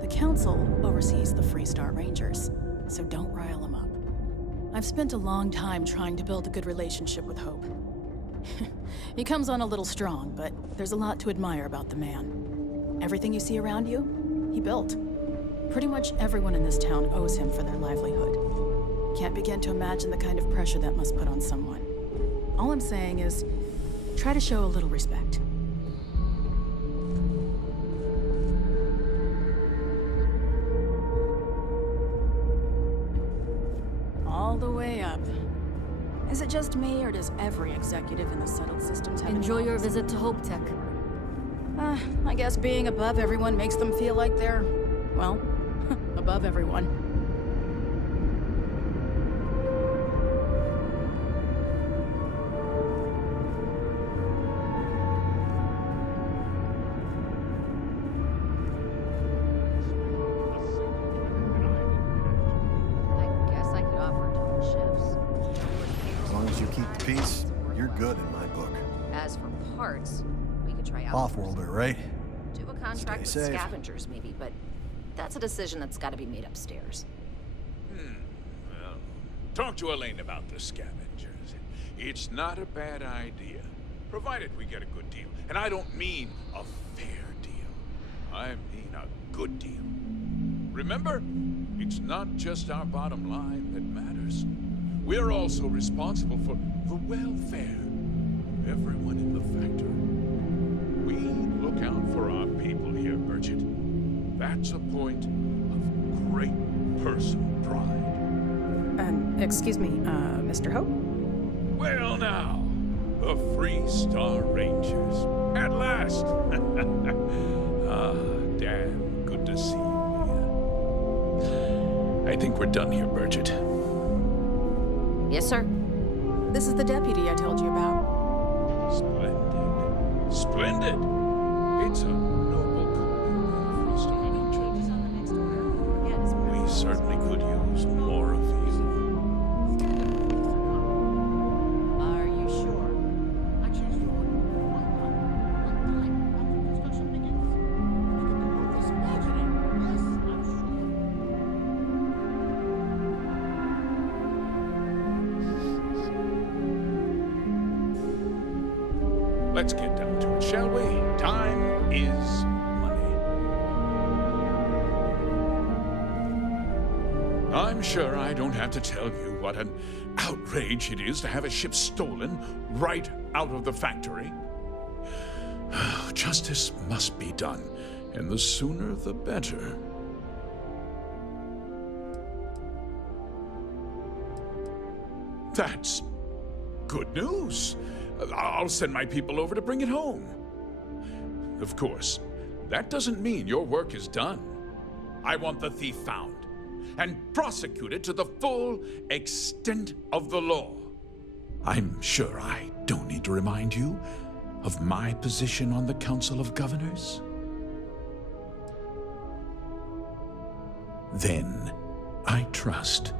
The Council oversees the Freestar Rangers, so don't rile him up. I've spent a long time trying to build a good relationship with Hope. He comes on a little strong, but there's a lot to admire about the man. Everything you see around you, he built. Pretty much everyone in this town owes him for their livelihood. Can't begin to imagine the kind of pressure that must put on someone. All I'm saying is, try to show a little respect. All the way up. Is it just me, or does every executive in the settled systems have Enjoy your visit to Hope Tech. I guess being above everyone makes them feel like they're, well, above everyone. I guess I could offer double shifts. As long as you keep the peace, you're good in my book. As for parts, we could try out. Off-worlder, right? Do a contract with Stay safe. scavengers, maybe, but that's a decision that's got to be made upstairs. Well, talk to Elaine about the scavengers. It's not a bad idea, provided we get a good deal. And I don't mean a fair deal. I mean a good deal. Remember, it's not just our bottom line that matters. We're also responsible for the welfare of everyone in the factory. We look out for our people here, Bridget. That's a point of great personal pride. Excuse me, Mr. Hope? Well now, the Freestar Rangers. At last! Ah, Dan, good to see you here. I think we're done here, Bridget. Yes, sir. This is the deputy I told you about. Splendid. Splendid! It's a noble calling, Freestar Rangers. We certainly could use more of you. Are you sure? let's get down to it, shall we? Time is money. I'm sure I don't have to tell you what an outrage it is to have a ship stolen right out of the factory. Justice must be done, and the sooner the better. That's good news. I'll send my people over to bring it home. Of course, that doesn't mean your work is done. I want the thief found and prosecuted to the full extent of the law. I'm sure I don't need to remind you of my position on the Council of Governors. Then, I trust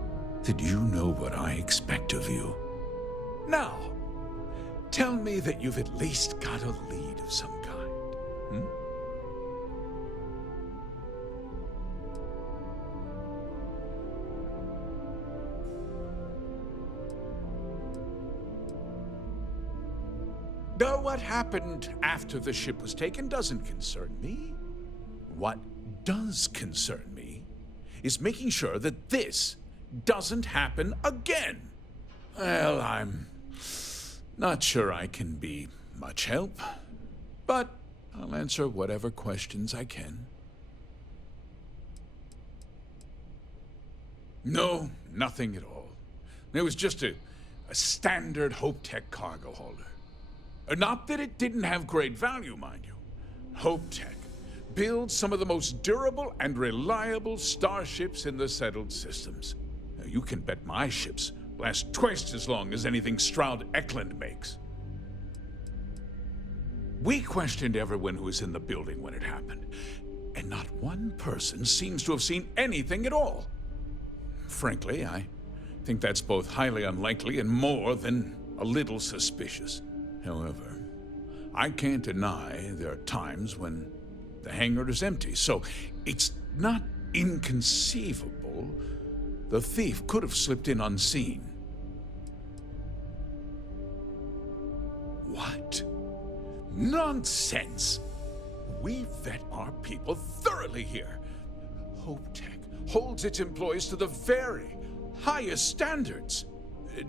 that you know what I expect of you. Now, tell me that you've at least got a lead of some kind. Hmm? Now, what happened after the ship was taken doesn't concern me. What does concern me is making sure that this doesn't happen again. Well, I'm not sure I can be much help, but I'll answer whatever questions I can. No, nothing at all. It was just a standard HopeTech cargo holder. Not that it didn't have great value, mind you. HopeTech builds some of the most durable and reliable starships in the settled systems. Now, you can bet my ships last twice as long as anything Stroud Eklund makes. We questioned everyone who was in the building when it happened, and not one person seems to have seen anything at all. Frankly, I think that's both highly unlikely and more than a little suspicious. However, I can't deny there are times when the hangar is empty, so it's not inconceivable the thief could have slipped in unseen. What? Nonsense! We vet our people thoroughly here. HopeTech holds its employees to the very highest standards.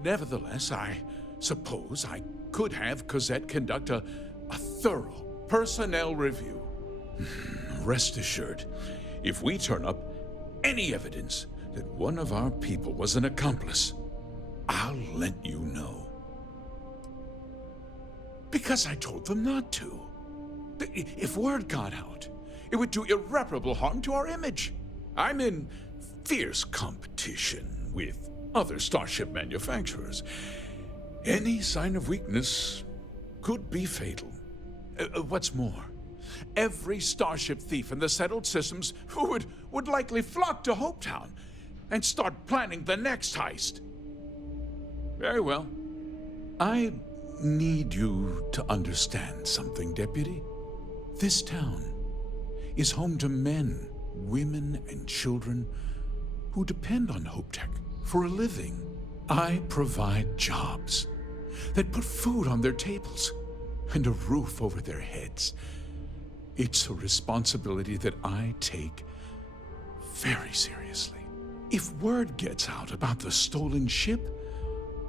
Nevertheless, I suppose I could have Cosette conduct a thorough personnel review. Rest assured, if we turn up any evidence that one of our people was an accomplice, I'll let you know. Because I told them not to. If word got out, it would do irreparable harm to our image. I'm in fierce competition with other starship manufacturers. Any sign of weakness could be fatal. What's more, every starship thief in the settled systems would likely flock to Hopetown and start planning the next heist. Very well. I need you to understand something, Deputy. This town is home to men, women, and children who depend on HopeTech for a living. I provide jobs that put food on their tables and a roof over their heads. It's a responsibility that I take very seriously. If word gets out about the stolen ship,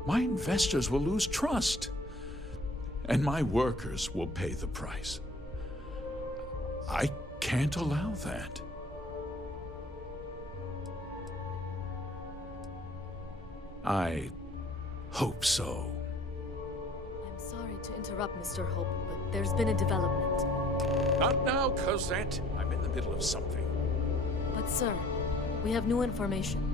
my investors will lose trust, and my workers will pay the price. I can't allow that. I hope so. I'm sorry to interrupt, Mr. Hope, but there's been a development. Not now, Cosette. I'm in the middle of something. But sir, we have new information.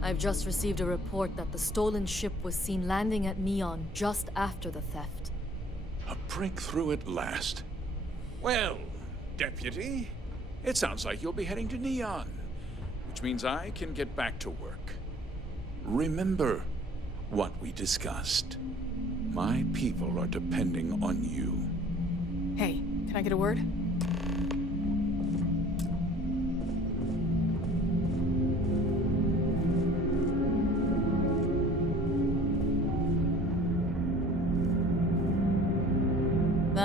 I've just received a report that the stolen ship was seen landing at Neon just after the theft. A breakthrough at last. Well, Deputy, it sounds like you'll be heading to Neon, which means I can get back to work. Remember what we discussed. My people are depending on you. Hey, can I get a word?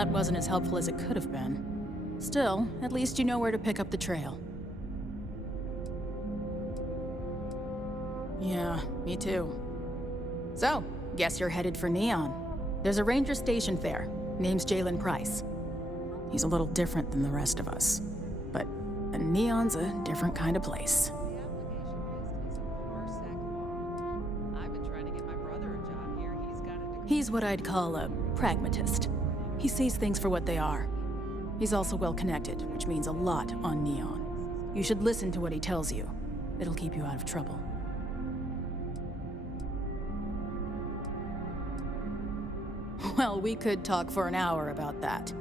that wasn't as helpful as it could have been. Still, at least you know where to pick up the trail. Yeah, me too. So, guess you're headed for Neon. There's a ranger stationed there. Name's Jalen Price. He's a little different than the rest of us. But Neon's a different kind of place. He's what I'd call a pragmatist. He sees things for what they are. He's also well connected, which means a lot on Neon. You should listen to what he tells you. It'll keep you out of trouble. Well, we could talk for an hour about that.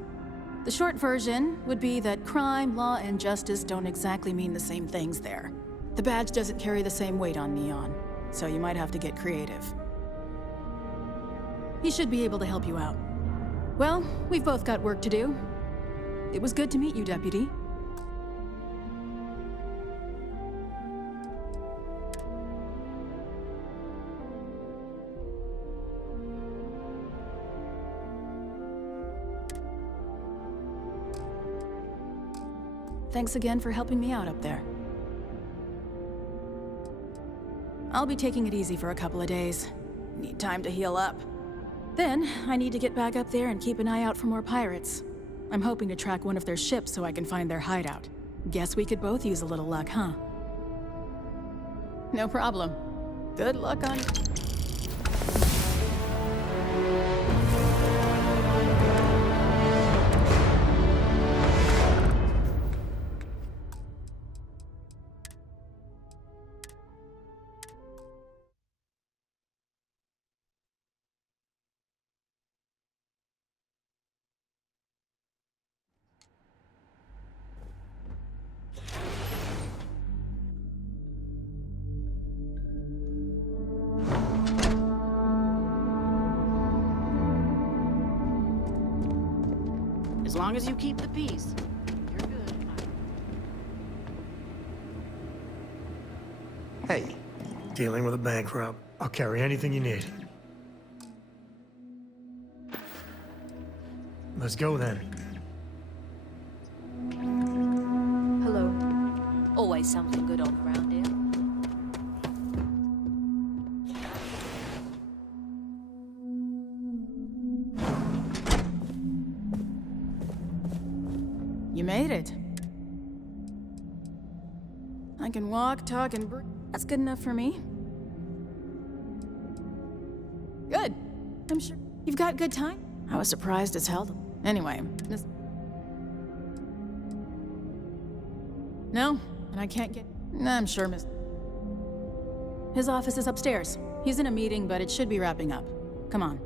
The short version would be that crime, law, and justice don't exactly mean the same things there. The badge doesn't carry the same weight on Neon, so you might have to get creative. He should be able to help you out. Well, we've both got work to do. It was good to meet you, Deputy. Thanks again for helping me out up there. I'll be taking it easy for a couple of days. Need time to heal up. Then, I need to get back up there and keep an eye out for more pirates. I'm hoping to track one of their ships so I can find their hideout. Guess we could both use a little luck, huh? No problem. Good luck on... As long as you keep the peace, you're good. Hey. Dealing with a bank rob. I'll carry anything you need. Let's go then. Hello. Always something good on around here. You made it. I can walk, talk, and breathe. That's good enough for me. Good. I'm sure you've got good time. I was surprised as hell. Anyway, this... No, and I can't get... I'm sure Miss... His office is upstairs. He's in a meeting, but it should be wrapping up. Come on.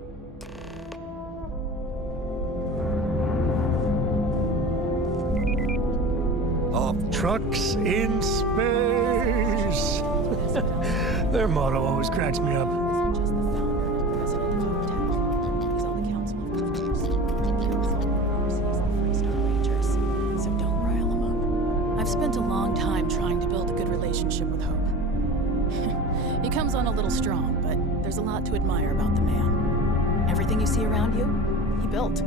Trucks in space. Their motto always cracks me up. I've spent a long time trying to build a good relationship with Hope. He comes on a little strong, but there's a lot to admire about the man. Everything you see around you, he built.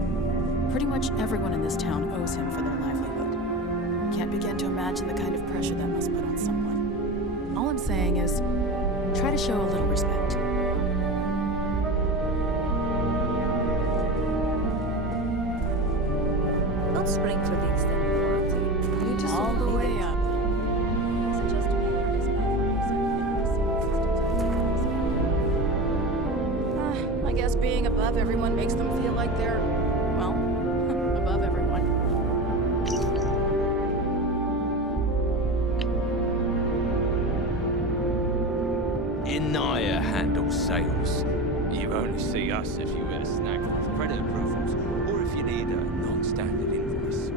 Pretty much everyone in this town owes him for their livelihood. Can't begin to imagine the kind of pressure that must put on someone. All I'm saying is, try to show a little respect. Don't spring for the extended warranty. You just all the way up. I guess being above everyone makes them feel like they're, well, above everyone. Inaya handles sales. You only see us if you get a snag with credit approvals, or if you need a non-standard invoice.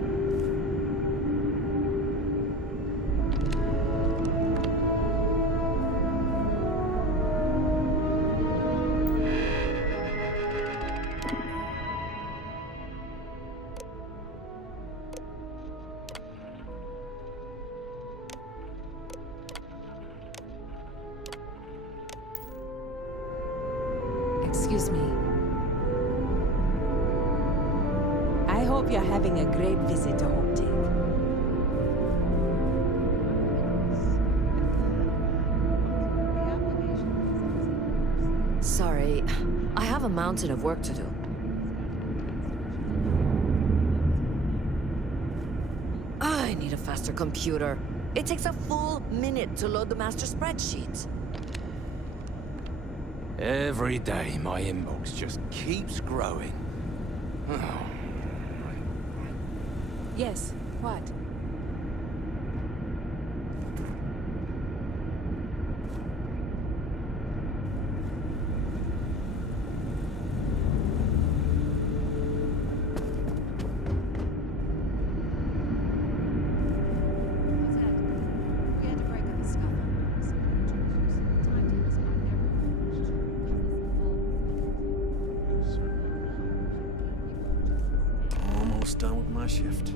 Excuse me. you're having a great visit to Hope Take. Sorry, I have a mountain of work to do. I need a faster computer. It takes a full minute to load the master spreadsheet. Every day, my inbox just keeps growing. Yes, what? Almost done with my shift.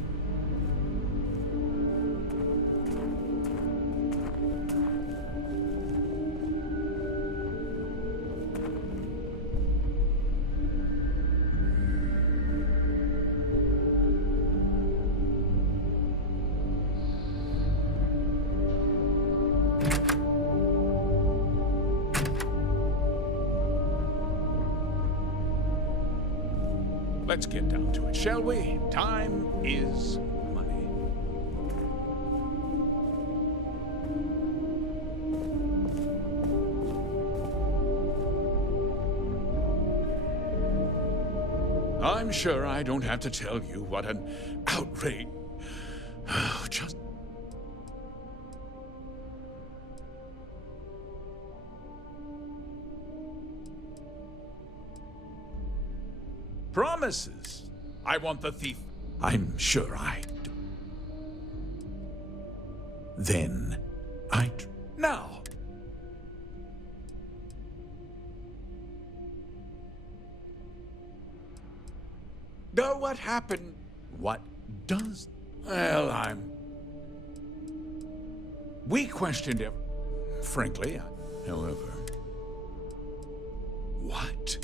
Let's get down to it, shall we? Time is money. I'm sure I don't have to tell you what an outrage. Just... Promises. I want the thief. I'm sure I do. Then now. Know what happened? What does? Well, we questioned him. Frankly, however. What?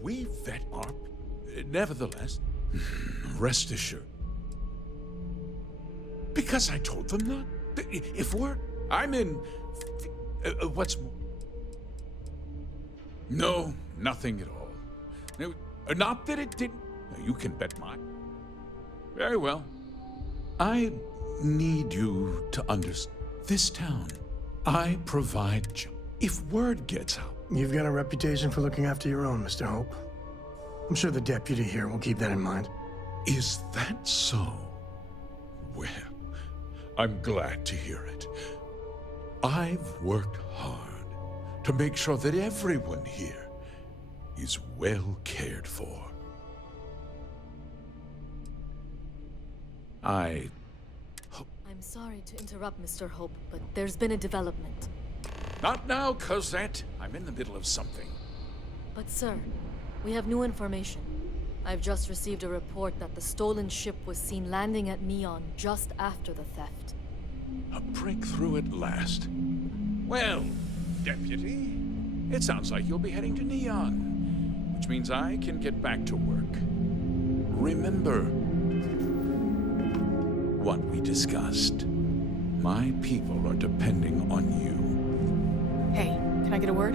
We vet our... Nevertheless, rest assured. Because I told them not. If we're... I'm in... what's... No, nothing at all. Not that it didn't... You can bet mine. Very well. I need you to understand. This town, I provide... If word gets out... You've got a reputation for looking after your own, Mr. Hope. I'm sure the deputy here will keep that in mind. Is that so? Well, I'm glad to hear it. I've worked hard to make sure that everyone here is well cared for. I'm sorry to interrupt, Mr. Hope, but there's been a development. Not now, Cosette. I'm in the middle of something. But sir, we have new information. I've just received a report that the stolen ship was seen landing at Neon just after the theft. A breakthrough at last. Well, Deputy, it sounds like you'll be heading to Neon, which means I can get back to work. Remember what we discussed. My people are depending on you. Hey, can I get a word?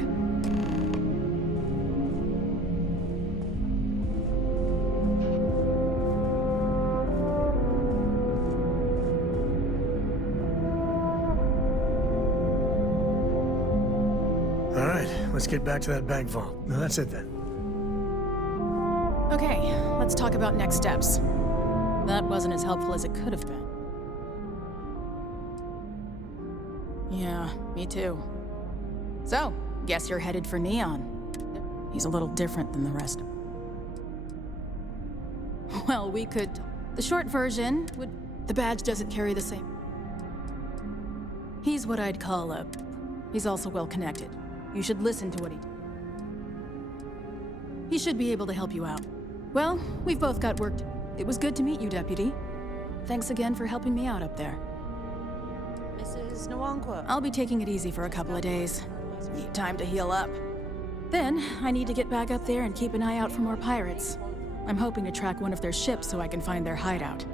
All right, let's get back to that bank vault. No, that's it then. Okay, let's talk about next steps. That wasn't as helpful as it could have been. Yeah, me too. So, guess you're headed for Neon. He's a little different than the rest. Well, we could... The short version would... The badge doesn't carry the same... He's what I'd call a... He's also well-connected. You should listen to what he should be able to help you out. Well, we've both got work. It was good to meet you, Deputy. Thanks again for helping me out up there. Mrs. Nwankwo. I'll be taking it easy for a couple of days. Need time to heal up. Then, I need to get back up there and keep an eye out for more pirates. I'm hoping to track one of their ships so I can find their hideout.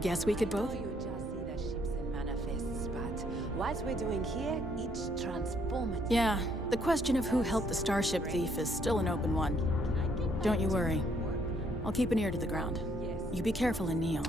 Guess we could both? You just see the ships and manifests, but what we're doing here, it's transformative. Yeah, the question of who helped the starship thief is still an open one. Don't you worry. I'll keep an ear to the ground. You be careful in Neon.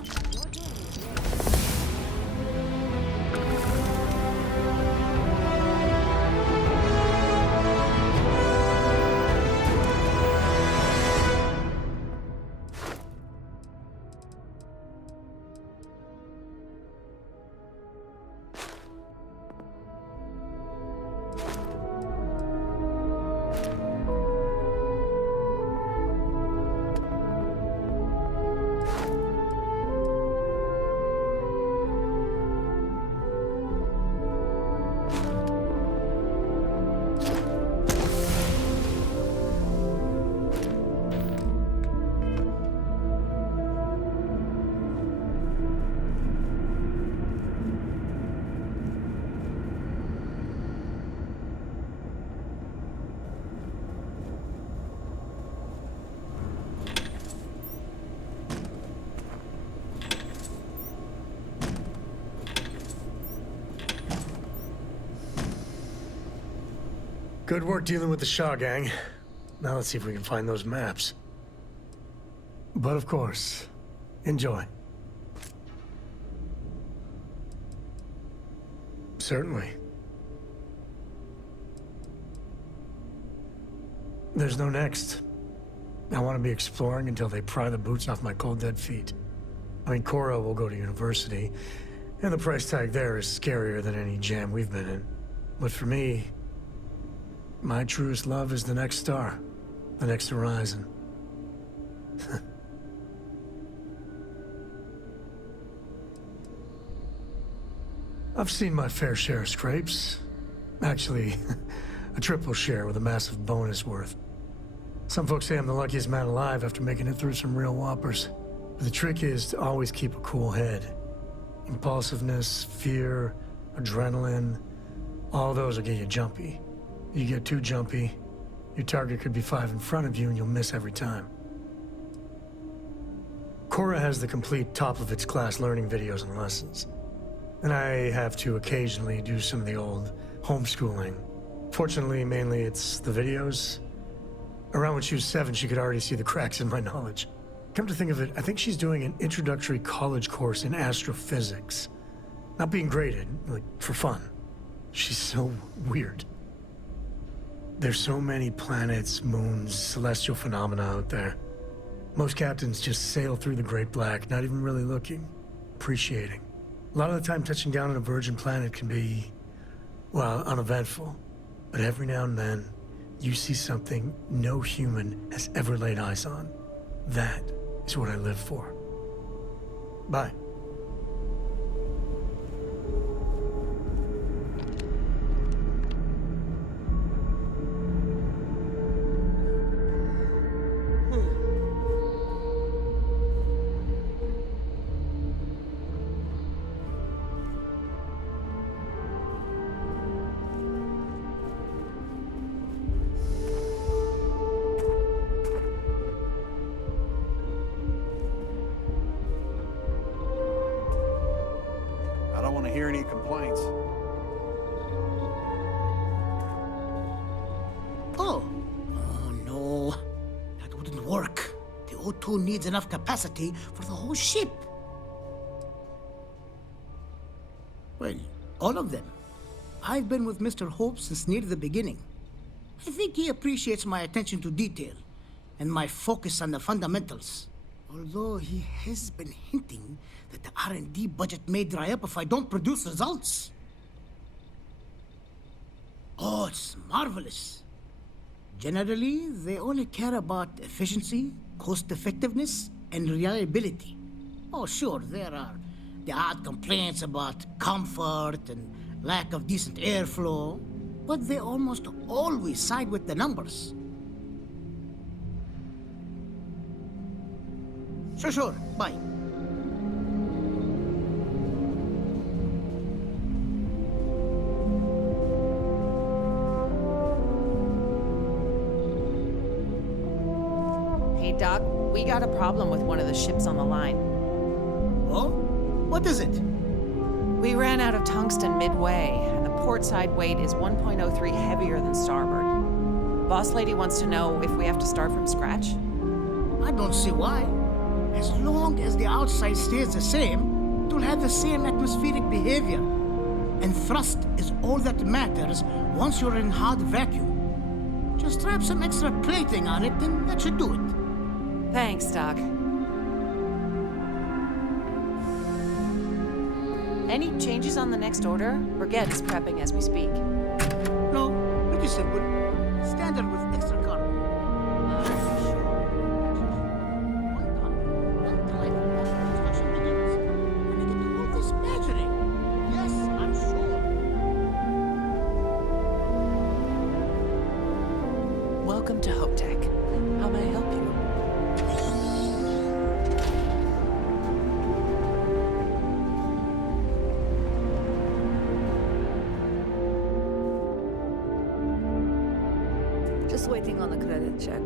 Good work dealing with the Shaw gang. Now let's see if we can find those maps. But of course, enjoy. Certainly. There's no next. I want to be exploring until they pry the boots off my cold dead feet. I mean, Cora will go to university, and the price tag there is scarier than any jam we've been in. But for me, my truest love is the next star, the next horizon. I've seen my fair share of scrapes. Actually, a triple share with a massive bonus worth. Some folks say I'm the luckiest man alive after making it through some real whoppers. But the trick is to always keep a cool head. Impulsiveness, fear, adrenaline, all those will get you jumpy. You get too jumpy, your target could be 5 in front of you and you'll miss every time. Cora has the complete top-of-its-class learning videos and lessons. And I have to occasionally do some of the old homeschooling. Fortunately, mainly it's the videos. Around when she was 7, she could already see the cracks in my knowledge. Come to think of it, I think she's doing an introductory college course in astrophysics. Not being graded, like, for fun. She's so weird. There's so many planets, moons, celestial phenomena out there. Most captains just sail through the Great Black, not even really looking, appreciating. A lot of the time touching down on a virgin planet can be, well, uneventful. But every now and then, you see something no human has ever laid eyes on. That is what I live for. Bye. I don't want to hear any complaints. Oh no. That wouldn't work. The O2 needs enough capacity for the whole ship. Well, all of them. I've been with Mr. Hope since near the beginning. I think he appreciates my attention to detail and my focus on the fundamentals. Although he has been hinting that the R&D budget may dry up if I don't produce results. Oh, it's marvelous. Generally, they only care about efficiency, cost-effectiveness, and reliability. Oh, sure, there are the odd complaints about comfort and lack of decent airflow, but they almost always side with the numbers. Sure, bye. Hey, Doc. We got a problem with one of the ships on the line. Oh? What is it? We ran out of tungsten midway, and the port side weight is 1.03 heavier than starboard. Boss lady wants to know if we have to start from scratch. I don't see why. As long as the outside stays the same, it will have the same atmospheric behavior. And thrust is all that matters once you're in hard vacuum. Just strap some extra plating on it, and that should do it. Thanks, Doc. Any changes on the next order? Brigade is prepping as we speak. No, pretty simple. Standard with extra cargo. Welcome to Hope Tech. How may I help you? Just waiting on the credit check.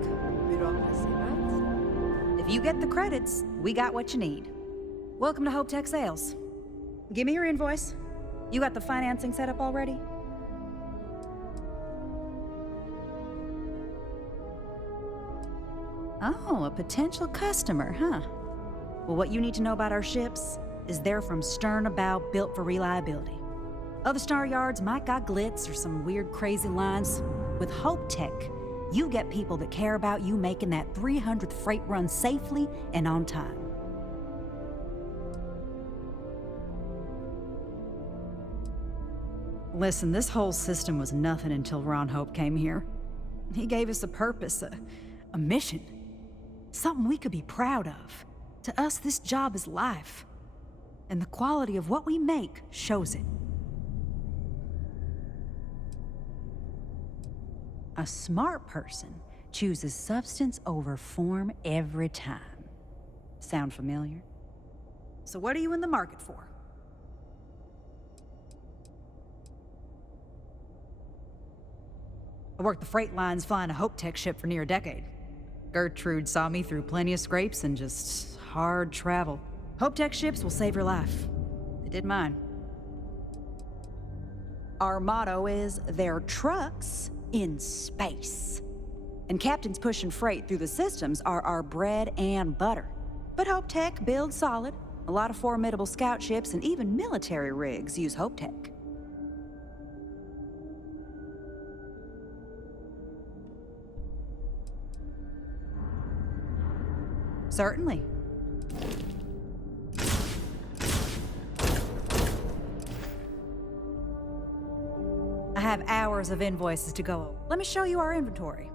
Bureaucracy, right? If you get the credits, we got what you need. Welcome to Hope Tech Sales. Give me your invoice. You got the financing set up already? Oh, a potential customer, huh? Well, what you need to know about our ships is they're from stern to bow, built for reliability. Other star yards might got glitz or some weird crazy lines. With Hope Tech, you get people that care about you making that 300th freight run safely and on time. Listen, this whole system was nothing until Ron Hope came here. He gave us a purpose, a mission. Something we could be proud of. To us, this job is life. And the quality of what we make shows it. A smart person chooses substance over form every time. Sound familiar? So what are you in the market for? I worked the freight lines flying a Hope Tech ship for near a decade. Gertrude saw me through plenty of scrapes and just hard travel. Hope Tech ships will save your life. They did mine. Our motto is, "They're trucks in space." And captains pushing freight through the systems are our bread and butter. But Hope Tech builds solid. A lot of formidable scout ships and even military rigs use Hope Tech. Certainly. I have hours of invoices to go over. Let me show you our inventory.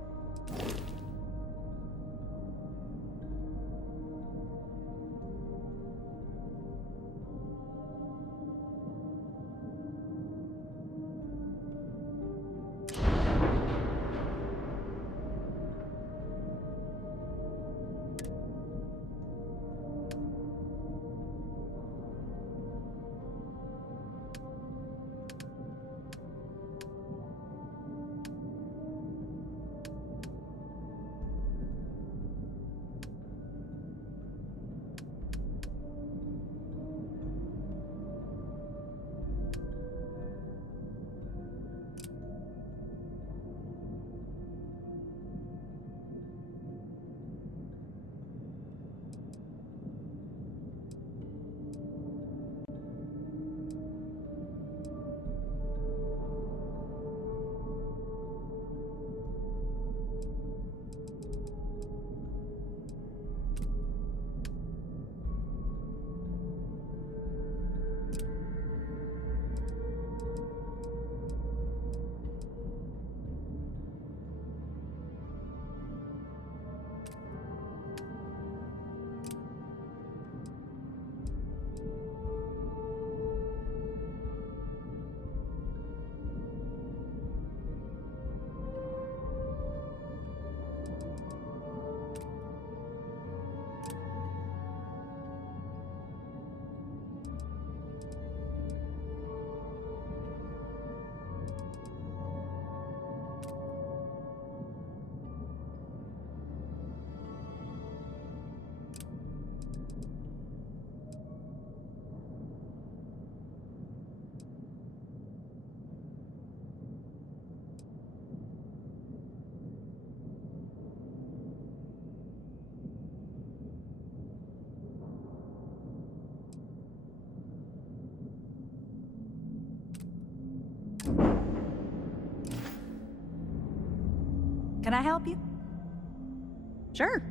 Can I help you? Sure.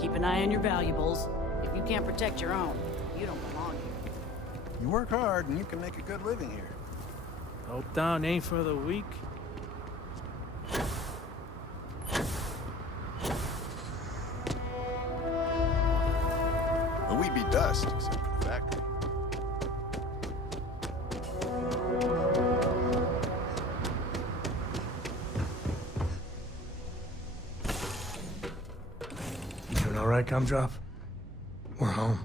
Keep an eye on your valuables. If you can't protect your own, you don't belong here. You work hard and you can make a good living here. Hope down ain't for the weak. But we'd be dust, except for the factory. You doing all right, Gumdrop? We're home.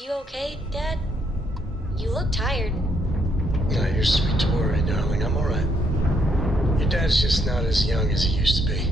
You okay, Dad? You look tired. Yeah, you're sweet to worry, darling. I'm all right. Your dad's just not as young as he used to be.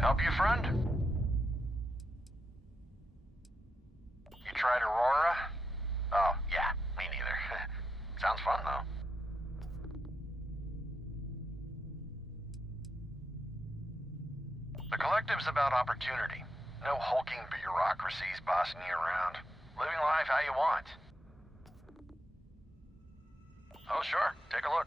Help you, friend? You tried Aurora? Oh, yeah, me neither. Sounds fun, though. The Collective's about opportunity. No hulking bureaucracies bossing you around. Living life how you want. Oh, sure. Take a look.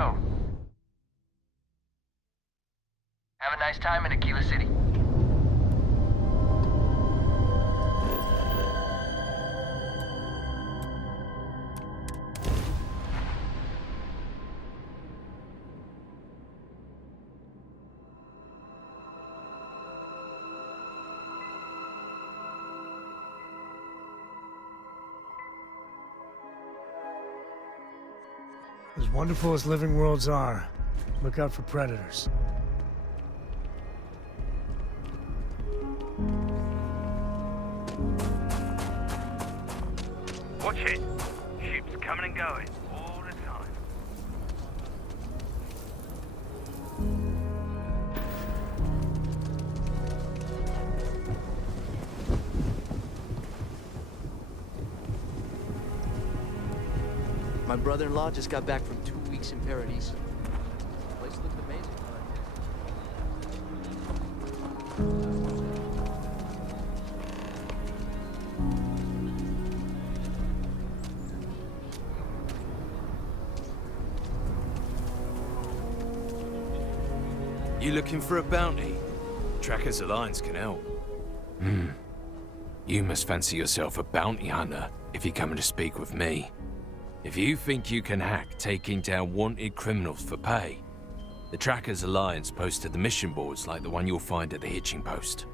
go. Have a nice time in Aquila City. As wonderful as living worlds are, look out for predators. Watch it. Ships coming and going all the time. My brother-in-law just got back from 2 weeks in Paradise. The place looked amazing. You looking for a bounty? Trackers Alliance can help. You must fancy yourself a bounty hunter if you're coming to speak with me. If you think you can hack taking down wanted criminals for pay, the Trackers Alliance posted the mission boards like the one you'll find at the hitching post.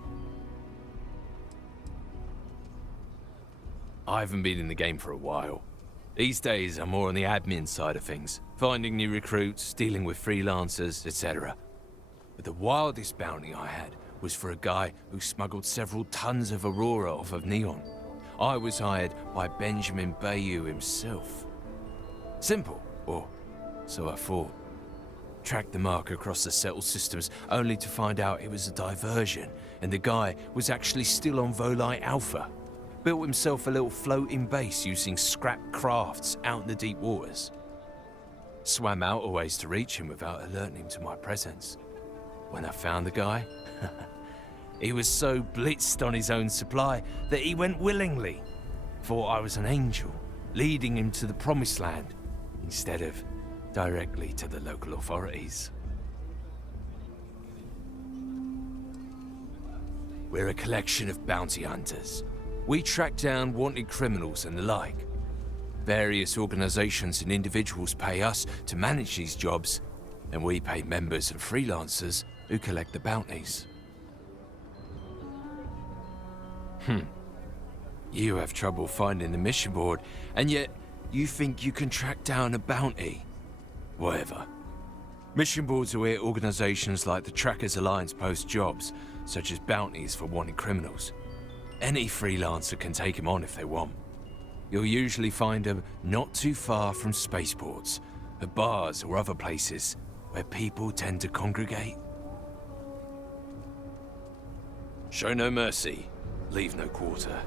I haven't been in the game for a while. These days I'm more on the admin side of things, finding new recruits, dealing with freelancers, etc. But the wildest bounty I had was for a guy who smuggled several tons of Aurora off of Neon. I was hired by Benjamin Bayou himself. Simple, or so I thought. Tracked the mark across the settled systems, only to find out it was a diversion, and the guy was actually still on Volite Alpha. Built himself a little floating base using scrap crafts out in the deep waters. Swam out a ways to reach him without alerting him to my presence. When I found the guy, he was so blitzed on his own supply that he went willingly. Thought I was an angel, leading him to the promised land, instead of directly to the local authorities. We're a collection of bounty hunters. We track down wanted criminals and the like. Various organizations and individuals pay us to manage these jobs, and we pay members and freelancers who collect the bounties. You have trouble finding the mission board, and yet you think you can track down a bounty? Whatever. Mission boards are where organizations like the Trackers Alliance post jobs, such as bounties for wanted criminals. Any freelancer can take them on if they want. You'll usually find them not too far from spaceports, at bars or other places where people tend to congregate. Show no mercy, leave no quarter.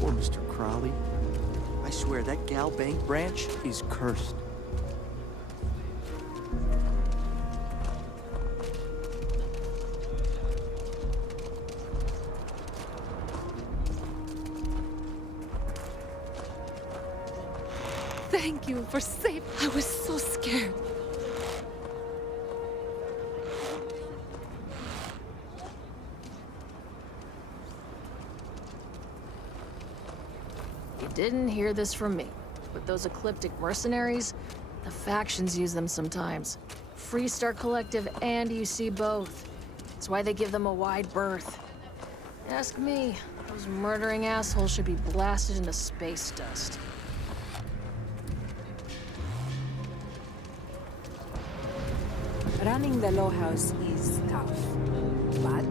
Poor Mr. Crowley. I swear that Gal Bank branch is cursed. Thank you for saving. I was so scared. You didn't hear this from me. But those ecliptic mercenaries, the factions use them sometimes. Freestar Collective and UC both. That's why they give them a wide berth. Ask me, those murdering assholes should be blasted into space dust. Running the Low House is tough. But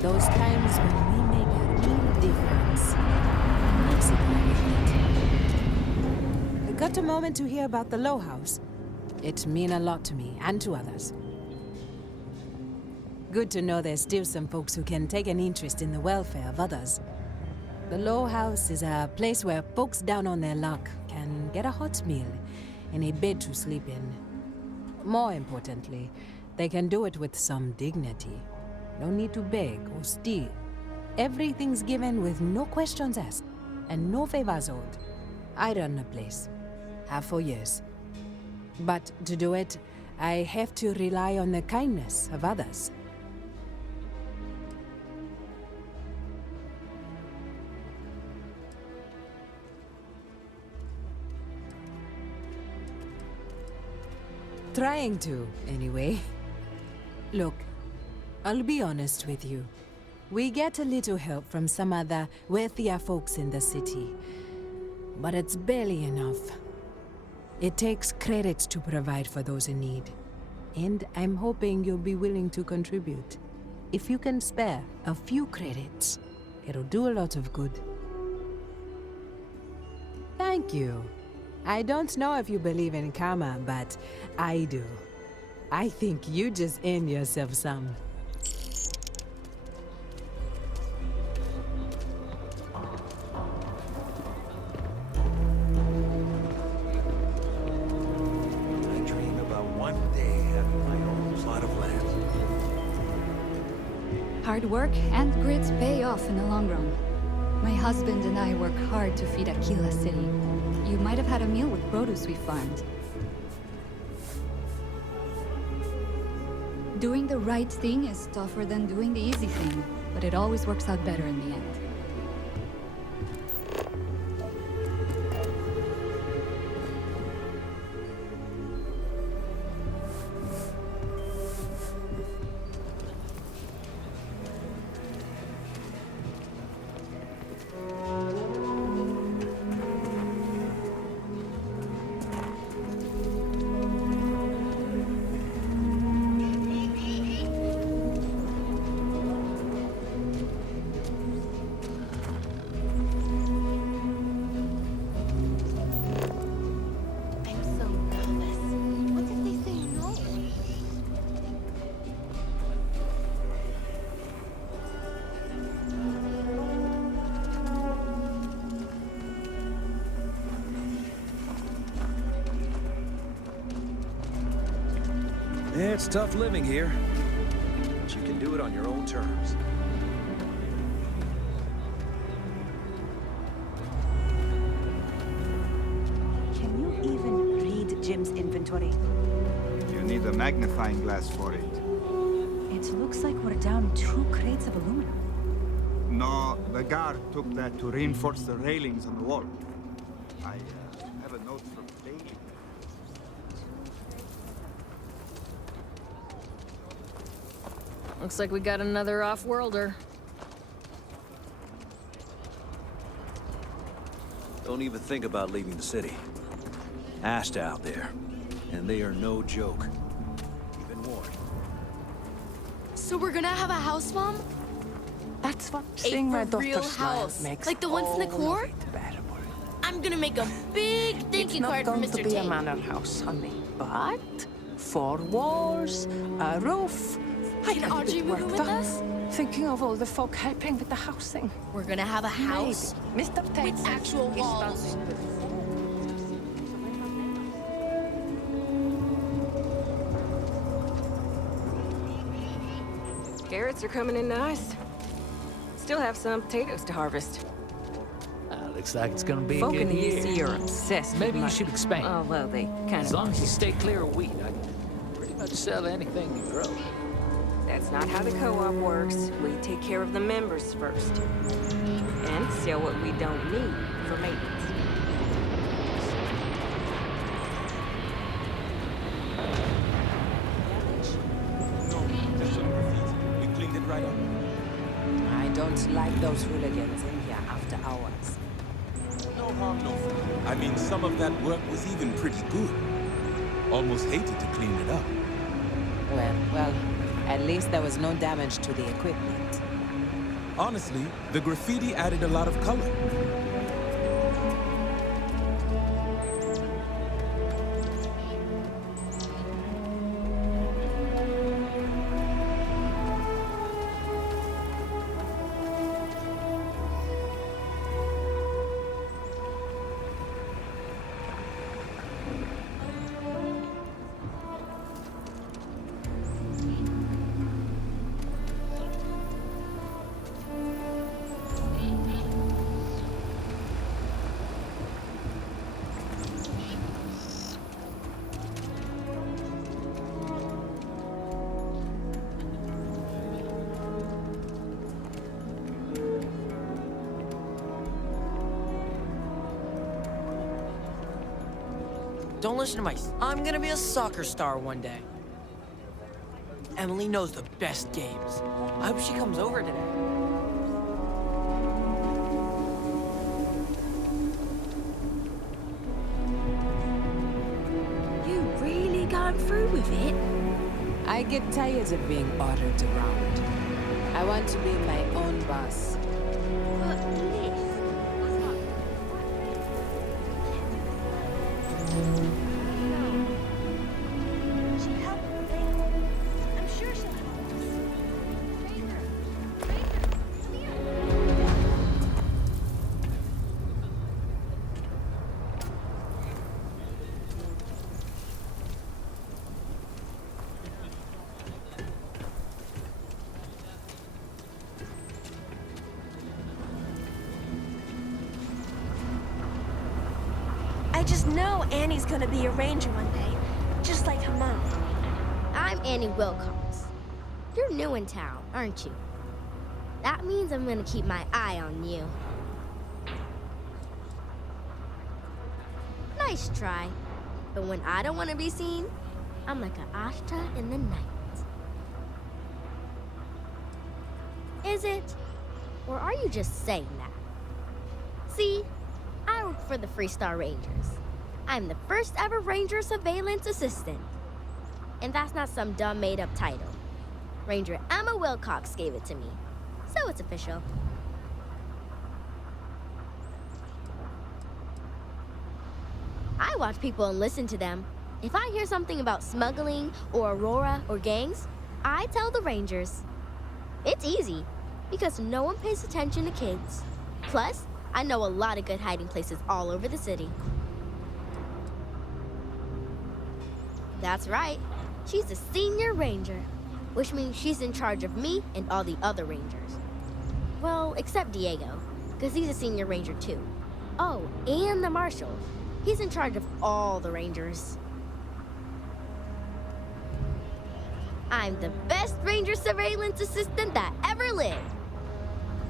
those times when we make a real difference makes it worth it. I got a moment to hear about the Low House. It means a lot to me and to others. Good to know there's still some folks who can take an interest in the welfare of others. The Low House is a place where folks down on their luck can get a hot meal and a bed to sleep in. More importantly, they can do it with some dignity. No need to beg or steal. Everything's given with no questions asked and no favors owed. I run the place. Have for years. But to do it, I have to rely on the kindness of others. Trying to, anyway. Look, I'll be honest with you. We get a little help from some other wealthier folks in the city. But it's barely enough. It takes credits to provide for those in need. And I'm hoping you'll be willing to contribute. If you can spare a few credits, it'll do a lot of good. Thank you. I don't know if you believe in karma, but I do. I think you just earn yourself some. I dream about one day having my own plot of land. Hard work and grit pay off in the long run. My husband and I work hard to feed Aquila City. You might have had a meal with produce we farmed. Doing the right thing is tougher than doing the easy thing, but it always works out better in the end. Yeah, it's tough living here, but you can do it on your own terms. Can you even read Jim's inventory? You need a magnifying glass for it. It looks like we're down 2 crates of aluminum. No, the guard took that to reinforce the railings on the wall. I have a note from Bailey. Looks like we got another off-worlder. Don't even think about leaving the city. Asta out there, and they are no joke. You've been warned. So we're gonna have a house, Mom? That's what Seeing my real house, makes like the ones in the all core. of it better. I'm gonna make a big thank you card for It's not Mr. going to be a Tate. manor house, honey, but 4 walls, a roof. I Can can Audrey get move work in with done. us? Thinking of all the folk helping with the housing. We're gonna have a house Maybe. Mr. Tate with said actual he's walls. starting with Carrots are coming in nice. Still have some potatoes to harvest. Looks like it's gonna be a Folk good in the year. UC are obsessed with Maybe you money. should expand. Although they kind As of... long as you stay clear of wheat, I can pretty much sell anything you grow. That's not how the co-op works. We take care of the members first. And sell what we don't need for maintenance. keep those hooligans in here after hours. No harm, no foul. I mean, some of that work was even pretty good. Almost hated to clean it up. Well, at least there was no damage to the equipment. Honestly, the graffiti added a lot of color. Don't listen to my... I'm gonna be a soccer star one day. Emily knows the best games. I hope she comes over today. You really going through with it? I get tired of being ordered around. I want to be my own boss. But Liz, she helped with things. I'm sure she'll help us. Ranger, come here. I just know Annie's gonna be a ranger one day, just like her mom. I'm Annie Wilcox. You're new in town, aren't you? That means I'm gonna keep my eye on you. Nice try. But when I don't want to be seen, I'm like an ashtra in the night. Is it? Or are you just saying that? See, I work for the Freestar Rangers. I'm the first ever Ranger Surveillance Assistant. And that's not some dumb made-up title. Ranger Emma Wilcox gave it to me, so it's official. I watch people and listen to them. If I hear something about smuggling or Aurora or gangs, I tell the Rangers. It's easy, because no one pays attention to kids. Plus, I know a lot of good hiding places all over the city. That's right. She's a senior ranger, which means she's in charge of me and all the other rangers. Well, except Diego, because he's a senior ranger too. Oh, and the marshal. He's in charge of all the rangers. I'm the best ranger surveillance assistant that ever lived.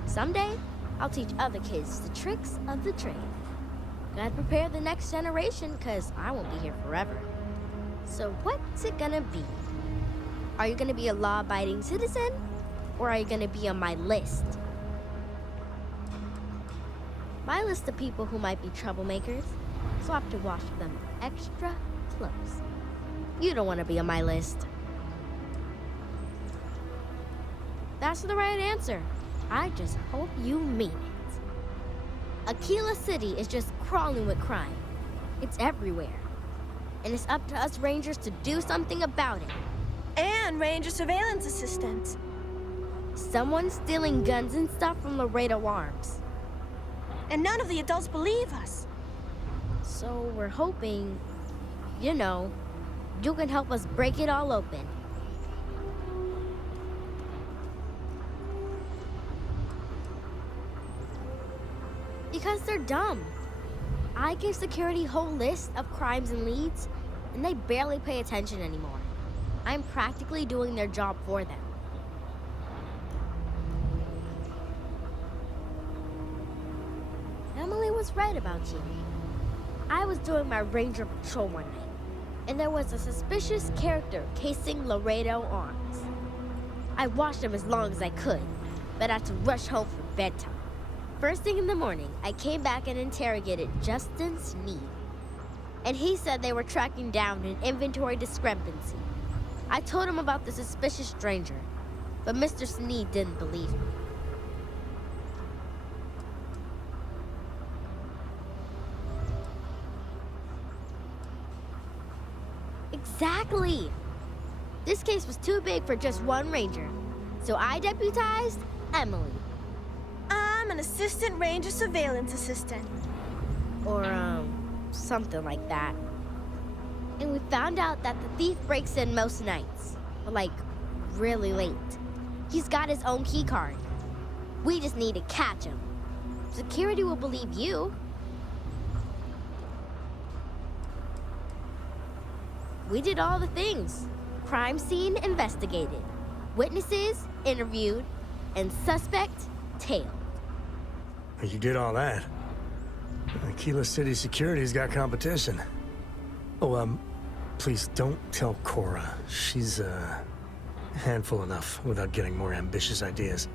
Someday, I'll teach other kids the tricks of the trade. Gotta prepare the next generation, because I won't be here forever. So what's it gonna be? Are you gonna be a law-abiding citizen? Or are you gonna be on my list? My list of people who might be troublemakers, so I have to watch them extra close. You don't want to be on my list. That's the right answer. I just hope you mean it. Aquila City is just crawling with crime. It's everywhere. And it's up to us Rangers to do something about it. And Ranger Surveillance Assistant. Someone's stealing guns and stuff from Laredo Arms. And none of the adults believe us. So we're hoping, you know, you can help us break it all open. Because they're dumb. I give security a whole list of crimes and leads, and they barely pay attention anymore. I'm practically doing their job for them. Emily was right about you. I was doing my ranger patrol one night, and there was a suspicious character casing Laredo Arms. I watched him as long as I could, but I had to rush home for bedtime. First thing in the morning, I came back and interrogated Justin Sneed. And he said they were tracking down an inventory discrepancy. I told him about the suspicious stranger, but Mr. Sneed didn't believe me. Exactly! This case was too big for just one ranger, so I deputized Emily. I'm an assistant ranger surveillance assistant. Or, something like that. And we found out that the thief breaks in most nights, but like, really late. He's got his own key card. We just need to catch him. Security will believe you. We did all the things. Crime scene investigated, witnesses interviewed, and suspect tailed. You did all that. Aquila City Security's got competition. Oh, please don't tell Cora. She's, handful enough without getting more ambitious ideas.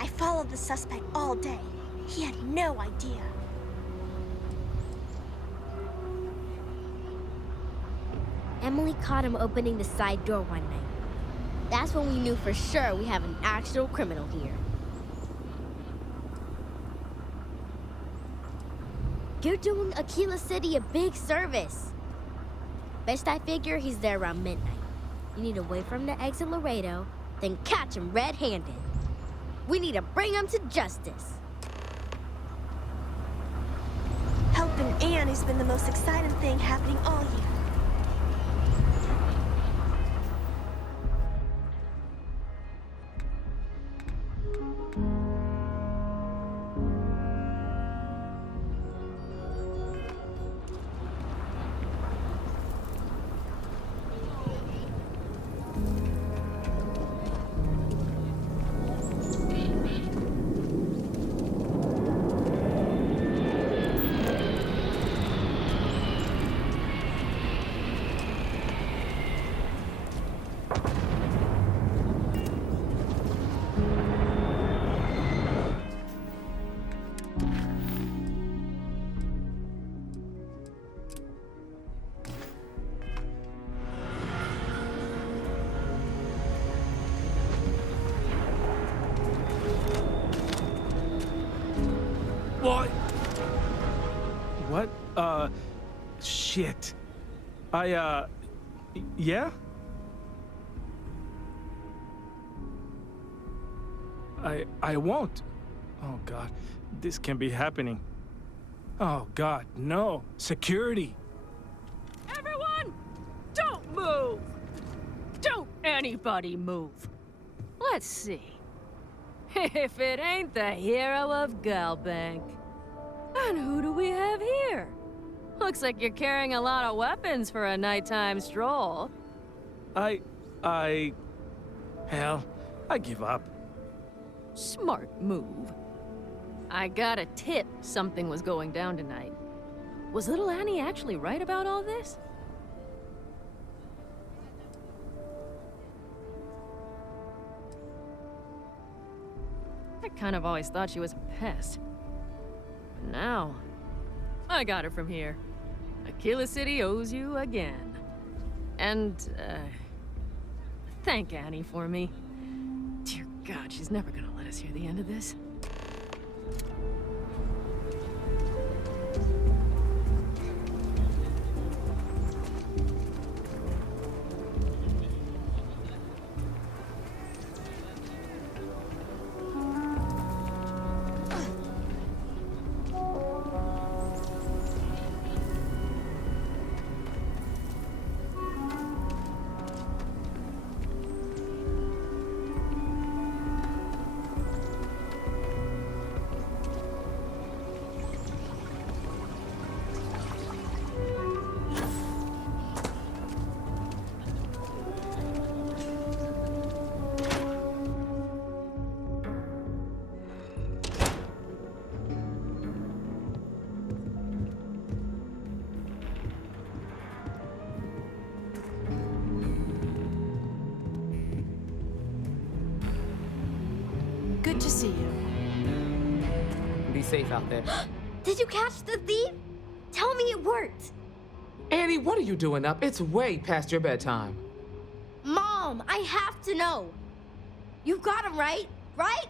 I followed the suspect all day. He had no idea. Emily caught him opening the side door one night. That's when we knew for sure we have an actual criminal here. You're doing Aquila City a big service. Best I figure he's there around midnight. You need to wait for him to exit Laredo, then catch him red-handed. We need to bring him to justice. Helping Anne has been the most exciting thing happening all year. What? Shit. Yeah? I won't. Oh, God. This can't be happening. Oh, God, no. Security. Everyone, don't move! Don't anybody move. Let's see. If it ain't the hero of Galbank. And who do we have here? Looks like you're carrying a lot of weapons for a nighttime stroll. Hell, I give up. Smart move. I got a tip something was going down tonight. Was little Annie actually right about all this? I kind of always thought she was a pest. But now, I got her from here. Aquila City owes you again. And, thank Annie for me. Dear God, she's never gonna let us hear the end of this. safe out there. Did you catch the thief? Tell me it worked. Annie, what are you doing up? It's way past your bedtime. Mom, I have to know. You got him right? Right?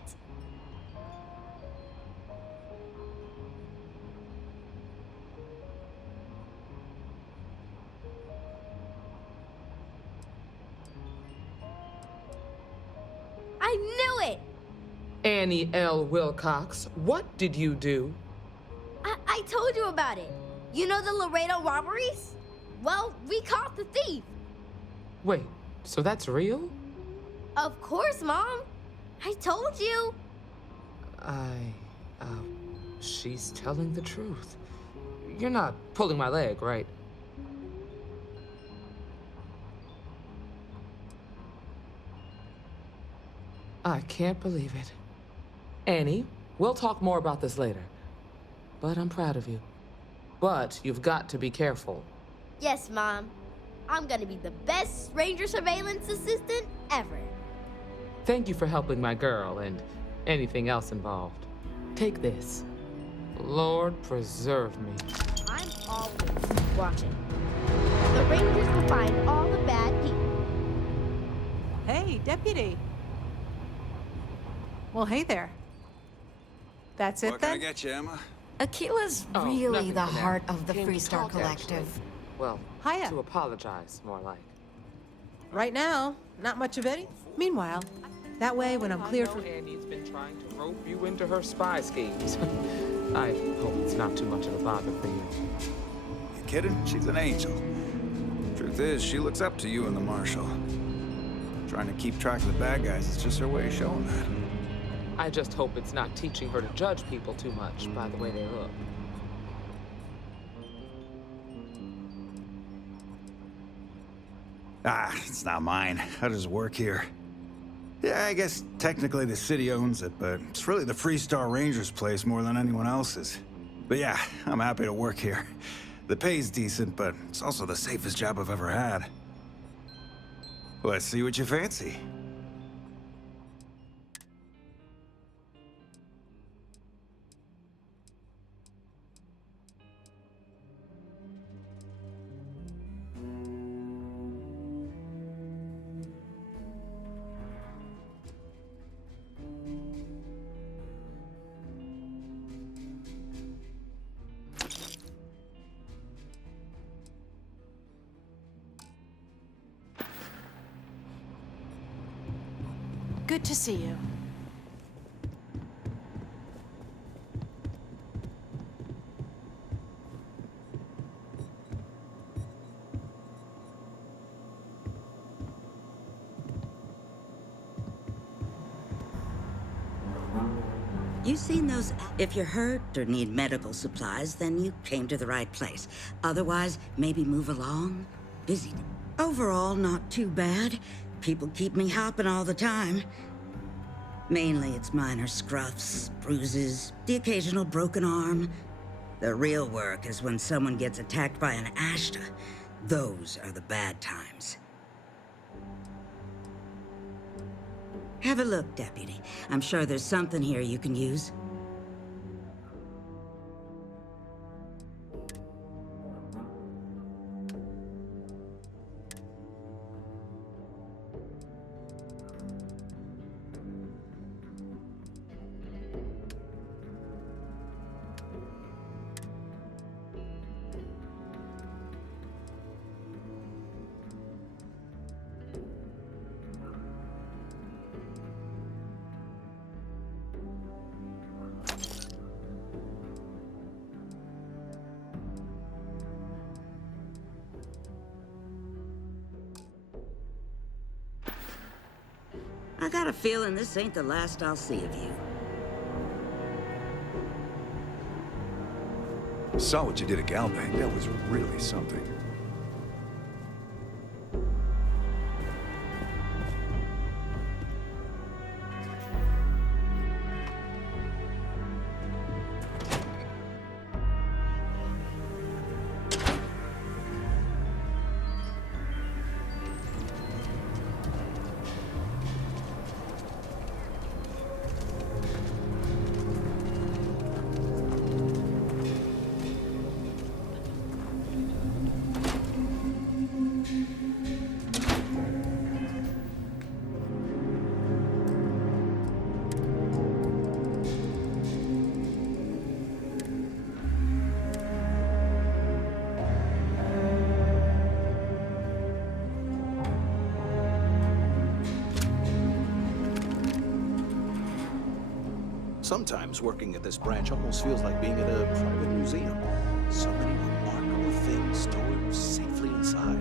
I knew it! Annie L. Wilcox, what did you do? I told you about it. You know the Laredo robberies? Well, we caught the thief. Wait, so that's real? Of course, Mom. I told you. She's telling the truth. You're not pulling my leg, right? I can't believe it. Annie, we'll talk more about this later. But I'm proud of you. But you've got to be careful. Yes, Mom. I'm gonna be the best ranger surveillance assistant ever. Thank you for helping my girl and anything else involved. Take this. Lord preserve me. I'm always watching. The rangers will find all the bad people. Hey, deputy. Well, hey there. That's it What then? can I get you, Emma? Aquila's really the heart of the Freestar Collective. Well, Hiya. to apologize, more like. Right now, not much of any. Meanwhile, that way when I'm cleared I know from... Annie's been trying to rope you into her spy schemes. I hope it's not too much of a bother for you. You kidding? She's an angel. Truth is, she looks up to you and the Marshal. Trying to keep track of the bad guys is just her way of showing that. I just hope it's not teaching her to judge people too much by the way they look. Ah, it's not mine. I just work here. Yeah, I guess technically the city owns it, but it's really the Freestar Rangers' place more than anyone else's. But yeah, I'm happy to work here. The pay's decent, but it's also the safest job I've ever had. Let's see what you fancy. Good to see you. You seen those? If you're hurt or need medical supplies, then you came to the right place. Otherwise, maybe move along. Busy. Overall, not too bad. People keep me hopping all the time. Mainly it's minor scruffs, bruises, the occasional broken arm. The real work is when someone gets attacked by an Ashta. Those are the bad times. Have a look, Deputy. I'm sure there's something here you can use. I got a feeling this ain't the last I'll see of you. Saw what you did at Galbank. That was really something. Sometimes working at this branch almost feels like being at a private museum. So many remarkable things stored safely inside.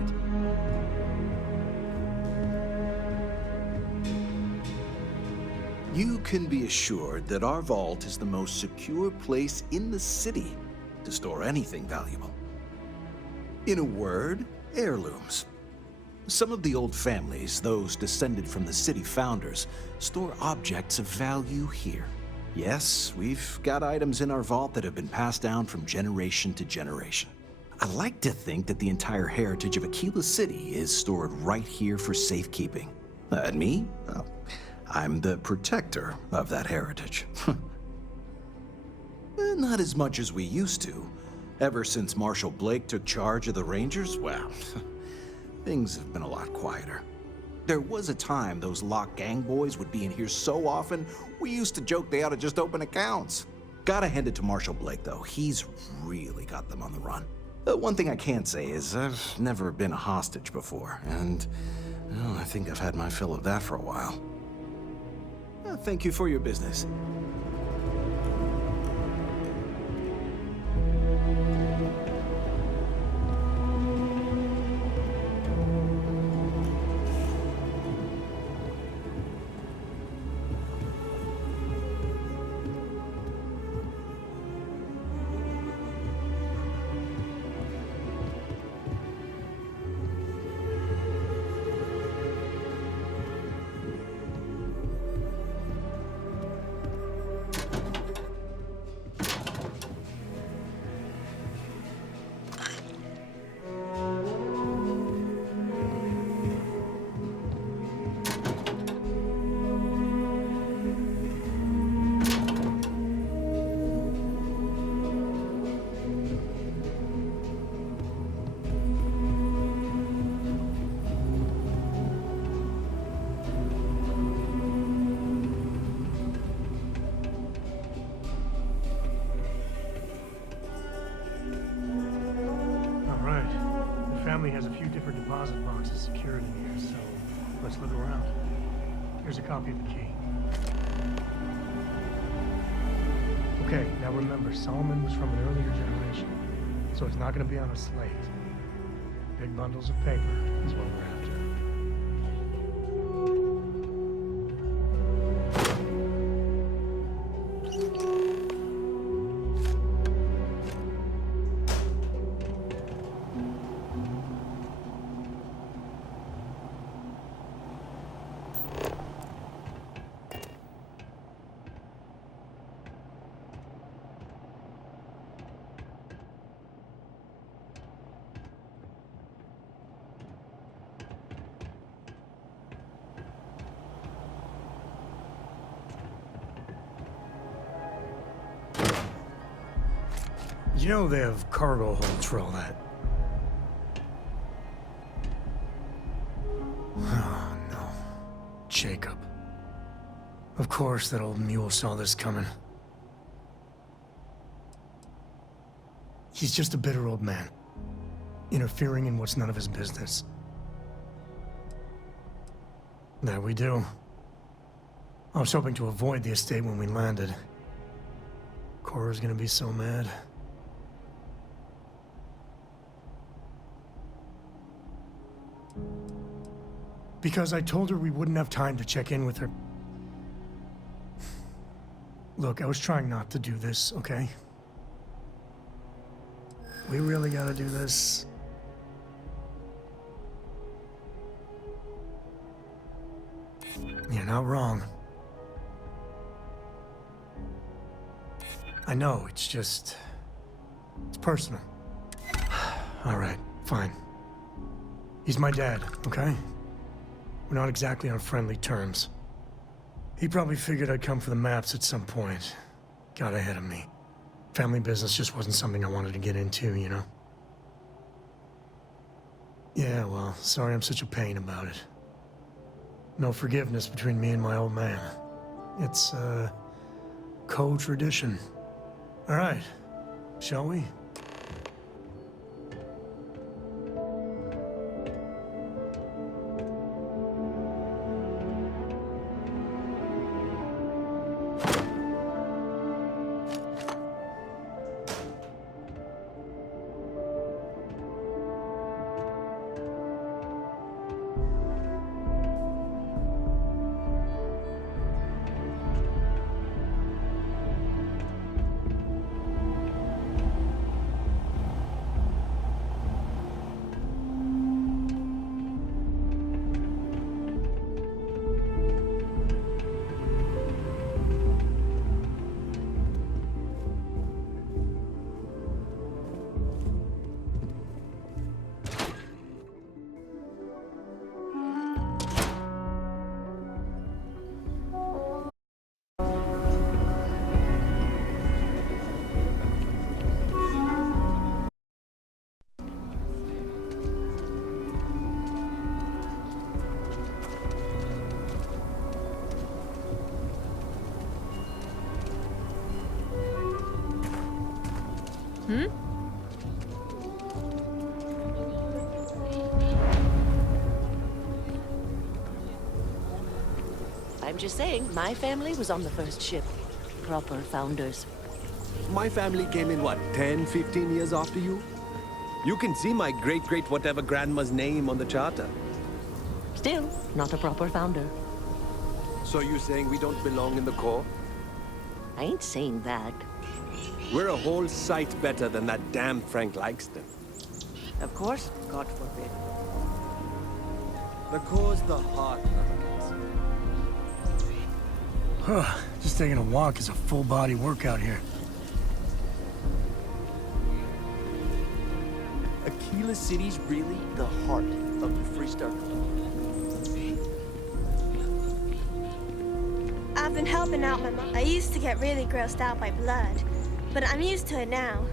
You can be assured that our vault is the most secure place in the city to store anything valuable. In a word, heirlooms. Some of the old families, those descended from the city founders, store objects of value here. Yes, we've got items in our vault that have been passed down from generation to generation. I like to think that the entire heritage of Aquila City is stored right here for safekeeping. And me? Well, I'm the protector of that heritage. Not as much as we used to. Ever since Marshal Blake took charge of the Rangers, well, things have been a lot quieter. There was a time those lock gang boys would be in here so often, we used to joke they ought to just open accounts. Gotta hand it to Marshal Blake, though. He's really got them on the run. One thing I can say is I've never been a hostage before, and well, I think I've had my fill of that for a while. Thank you for your business. Has a few different deposit boxes secured in here, so let's look around. Here's a copy of the key. Okay, now remember, Solomon was from an earlier generation, so it's not going to be on a slate. Big bundles of paper is what we're after. You know they have cargo holds for all that. Oh, no. Jacob. Of course that old mule saw this coming. He's just a bitter old man, interfering in what's none of his business. There we do. I was hoping to avoid the estate when we landed. Cora's gonna be so mad. Because I told her we wouldn't have time to check in with her. Look, I was trying not to do this, okay? We really gotta do this. You're not wrong. I know, it's just... it's personal. All right, fine. He's my dad, okay? We're not exactly on friendly terms. He probably figured I'd come for the maps at some point. Got ahead of me. Family business just wasn't something I wanted to get into, you know? Yeah, well, sorry I'm such a pain about it. No forgiveness between me and my old man. It's, co-tradition. All right, shall we? Hmm? I'm just saying, my family was on the first ship. Proper founders. My family came in, what, 10, 15 years after you? You can see my great-great-whatever grandma's name on the charter. Still, not a proper founder. So you saying we don't belong in the Corps? I ain't saying that. We're a whole sight better than that damn Frank Langston. Of course, God forbid. The Corps' the heart of Huh. Just taking a walk is a full-body workout here. Aquila City's really the heart of the Freestar Club. I've been helping out my mom. I used to get really grossed out by blood, but I'm used to it now.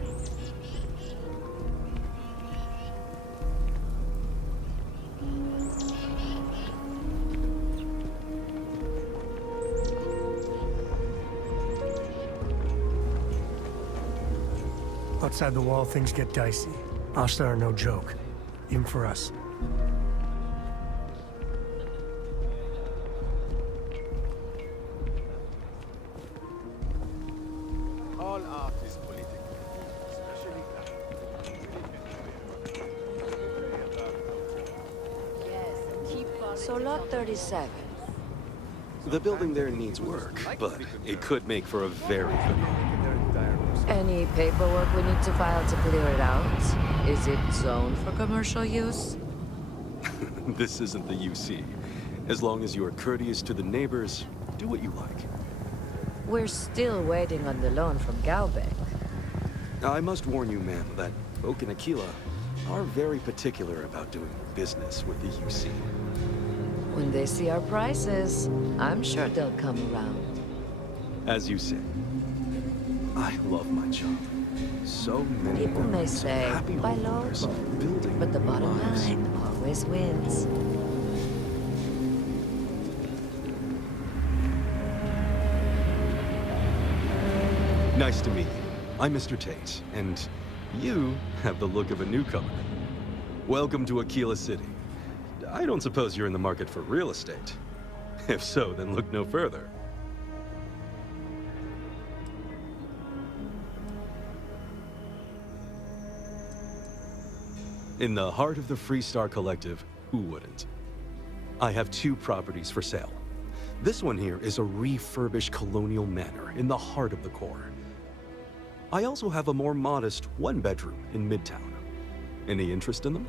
Outside the wall, things get dicey. Asta are no joke, even for us. All art is political, especially So lot 37. The building there needs work, but it could make for a very good home. Any paperwork we need to file to clear it out? Is it zoned for commercial use? This isn't the UC. As long as you are courteous to the neighbors, do what you like. We're still waiting on the loan from Galbeck. I must warn you, ma'am, that folk in Aquila are very particular about doing business with the UC. When they see our prices, I'm sure they'll come around. As you say, I love my job. So many People may millions of say, happy buy homeowners local, building but the bottom lives. line always wins. Nice to meet you. I'm Mr. Tate, and you have the look of a newcomer. Welcome to Aquila City. I don't suppose you're in the market for real estate. If so, then look no further. In the heart of the Freestar Collective, who wouldn't? I have 2 properties for sale. This one here is a refurbished colonial manor in the heart of the core. I also have a more modest 1-bedroom in Midtown. Any interest in them?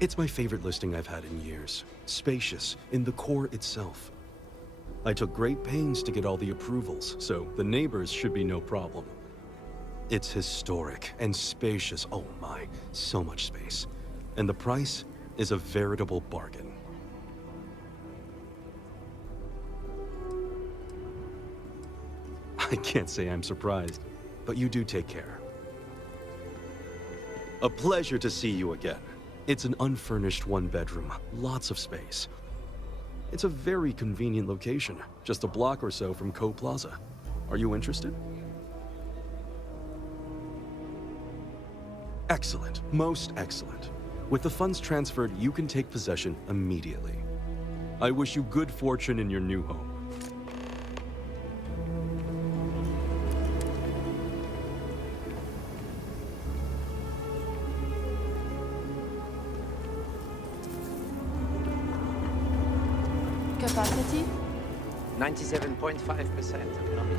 It's my favorite listing I've had in years. Spacious in the core itself. I took great pains to get all the approvals, so the neighbors should be no problem. It's historic and spacious. Oh my, so much space. And the price is a veritable bargain. I can't say I'm surprised, but you do take care. A pleasure to see you again. It's an unfurnished 1-bedroom, lots of space. It's a very convenient location, just a block or so from Co Plaza. Are you interested? Excellent, most excellent. With the funds transferred, you can take possession immediately. I wish you good fortune in your new home. Capacity? 97.5%.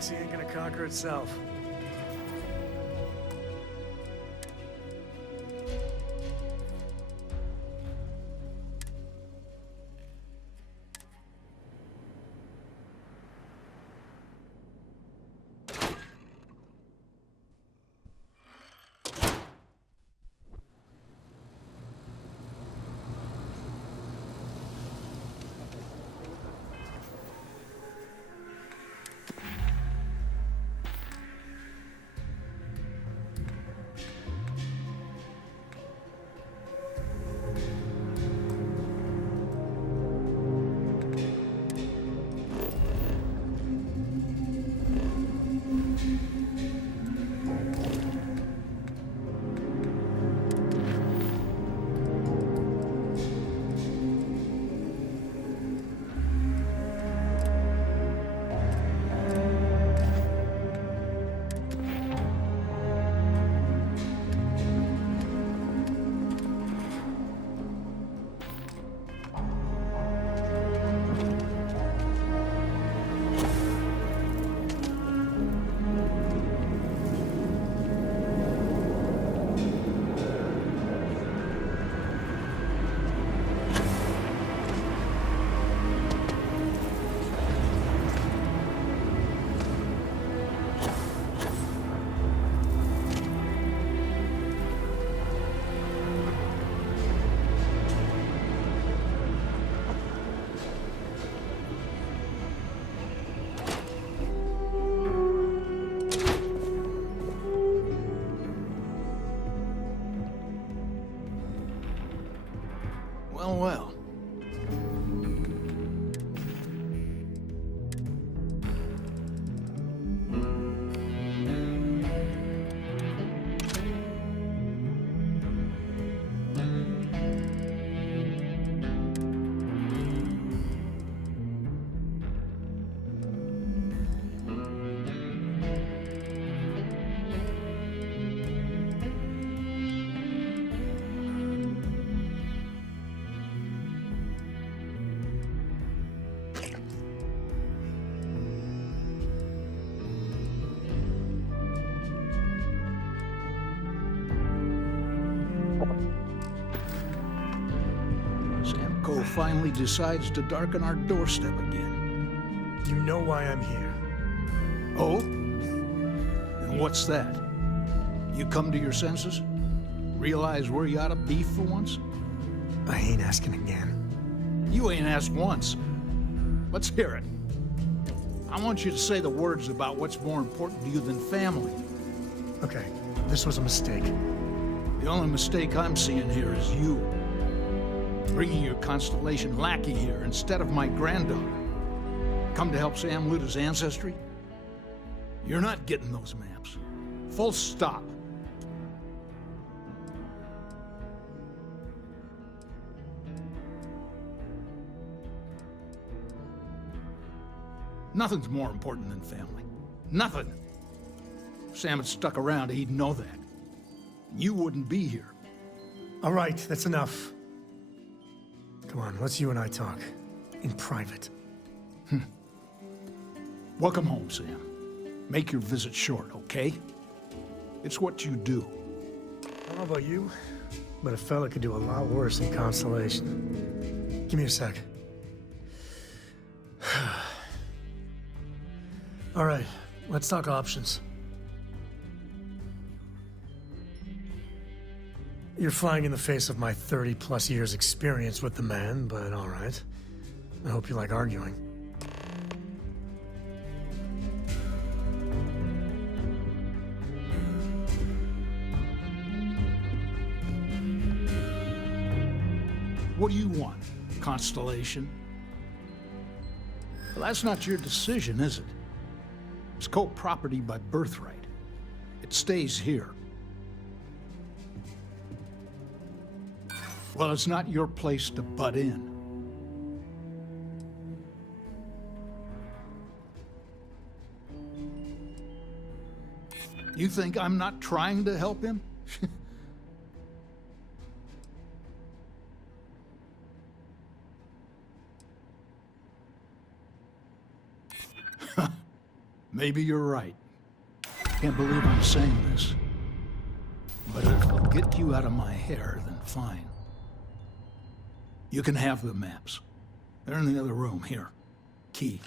galaxy ain't gonna conquer itself. Well, well. Samco finally decides to darken our doorstep again. You know why I'm here. Oh? And what's that? You come to your senses? Realize where you ought to be for once? I ain't asking again. You ain't asked once. Let's hear it. I want you to say the words about what's more important to you than family. Okay, this was a mistake. The only mistake I'm seeing here is you. Bringing your Constellation lackey here instead of my granddaughter. Come to help Sam loot his ancestry? You're not getting those maps. Full stop. Nothing's more important than family. Nothing. If Sam had stuck around, he'd know that. You wouldn't be here. All right, that's enough. Come on, let's you and I talk. In private. Welcome home, Sam. Make your visit short, okay? It's what you do. I don't know about you, but a fella could do a lot worse in Constellation. Give me a sec. All right, let's talk options. You're flying in the face of my 30-plus years experience with the man, but all right. I hope you like arguing. What do you want, Constellation? Well, that's not your decision, is it? It's co-property by birthright. It stays here. Well, it's not your place to butt in. You think I'm not trying to help him? Maybe you're right. Can't believe I'm saying this. But if it'll get you out of my hair, then fine. You can have the maps. They're in the other room, here. Key.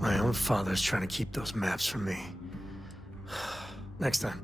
My own father's trying to keep those maps from me. Next time.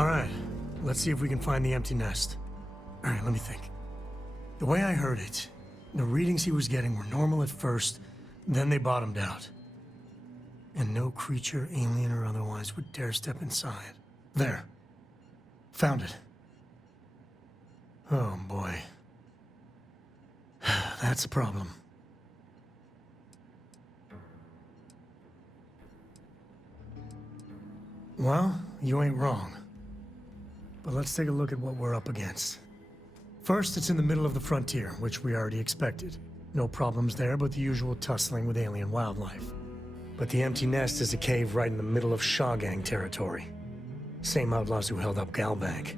All right, let's see if we can find the empty nest. All right, let me think. The way I heard it, the readings he was getting were normal at first, then they bottomed out. And no creature, alien or otherwise, would dare step inside. There. Found it. Oh, boy. That's a problem. Well, you ain't wrong. But let's take a look at what we're up against. First, it's in the middle of the frontier, which we already expected. No problems there, but the usual tussling with alien wildlife. But the empty nest is a cave right in the middle of Shaw Gang territory. Same outlaws who held up Galbank.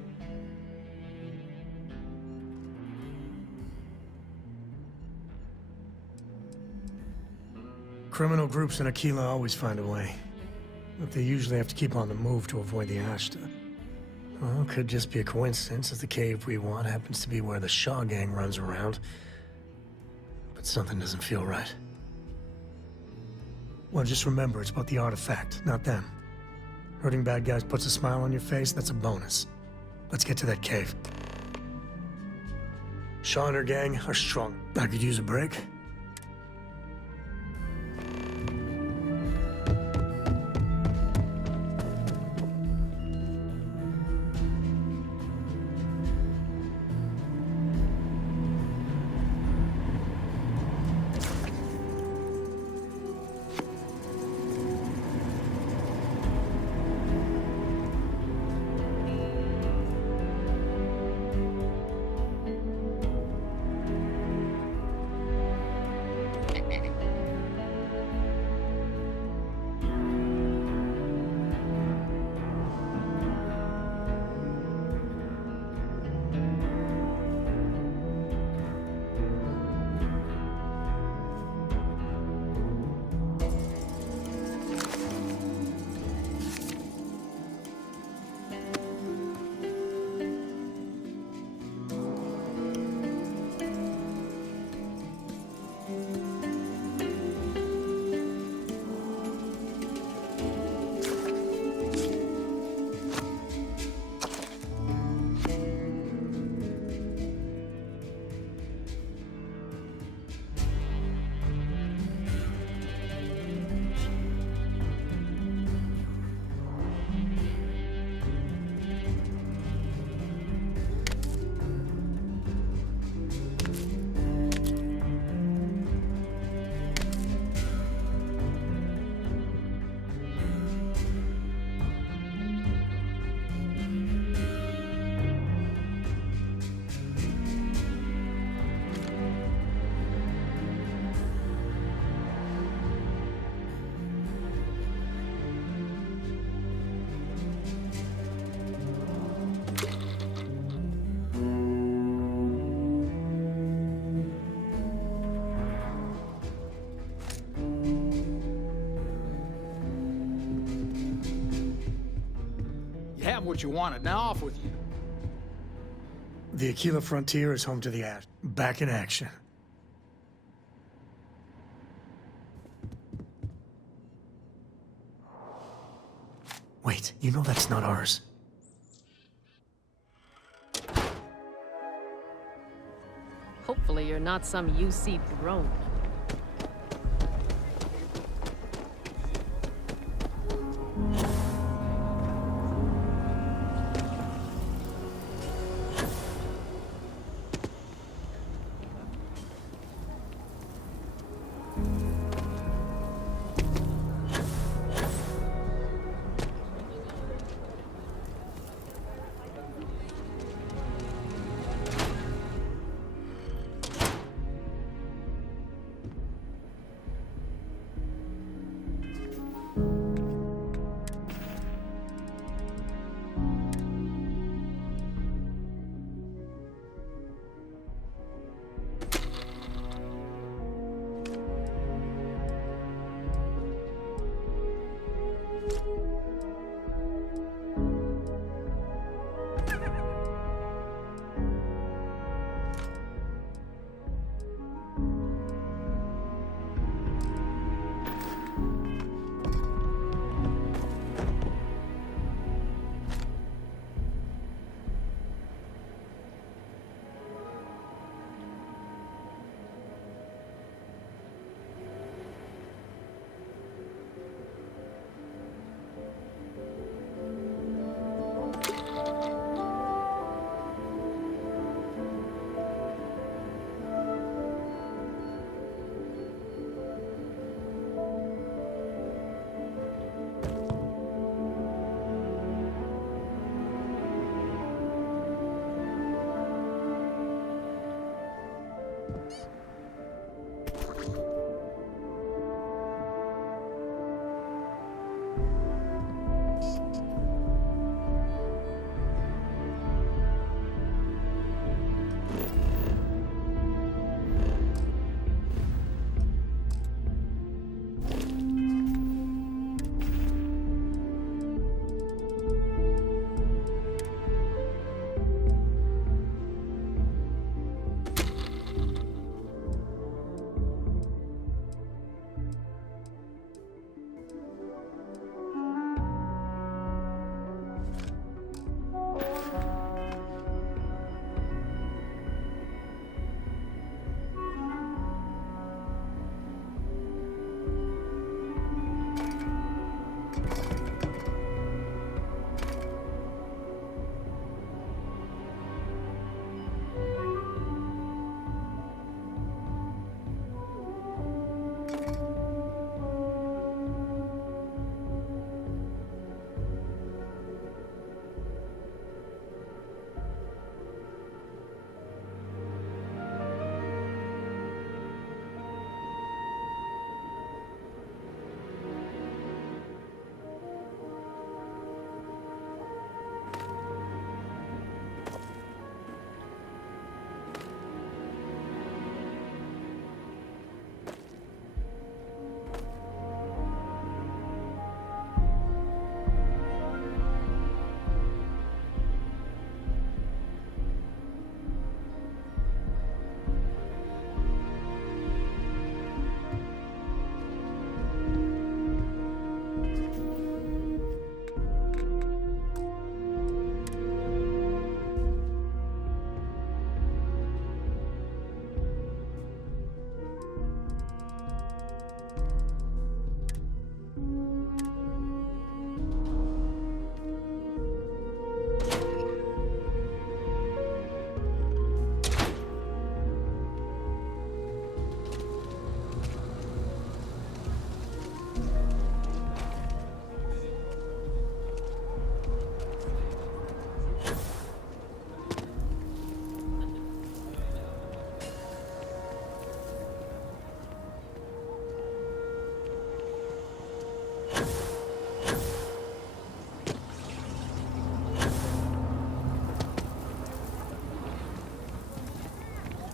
Criminal groups in Aquila always find a way. But they usually have to keep on the move to avoid the Ashta. Well, could just be a coincidence, as the cave we want happens to be where the Shaw Gang runs around. But something doesn't feel right. Well, just remember, it's about the artifact, not them. Hurting bad guys puts a smile on your face, that's a bonus. Let's get to that cave. Shaw and her gang are strong. I could use a break. have what you wanted. Now off with you. The Aquila frontier is home to the Ash. Back in action. Wait, you know that's not ours. Hopefully you're not some UC drone.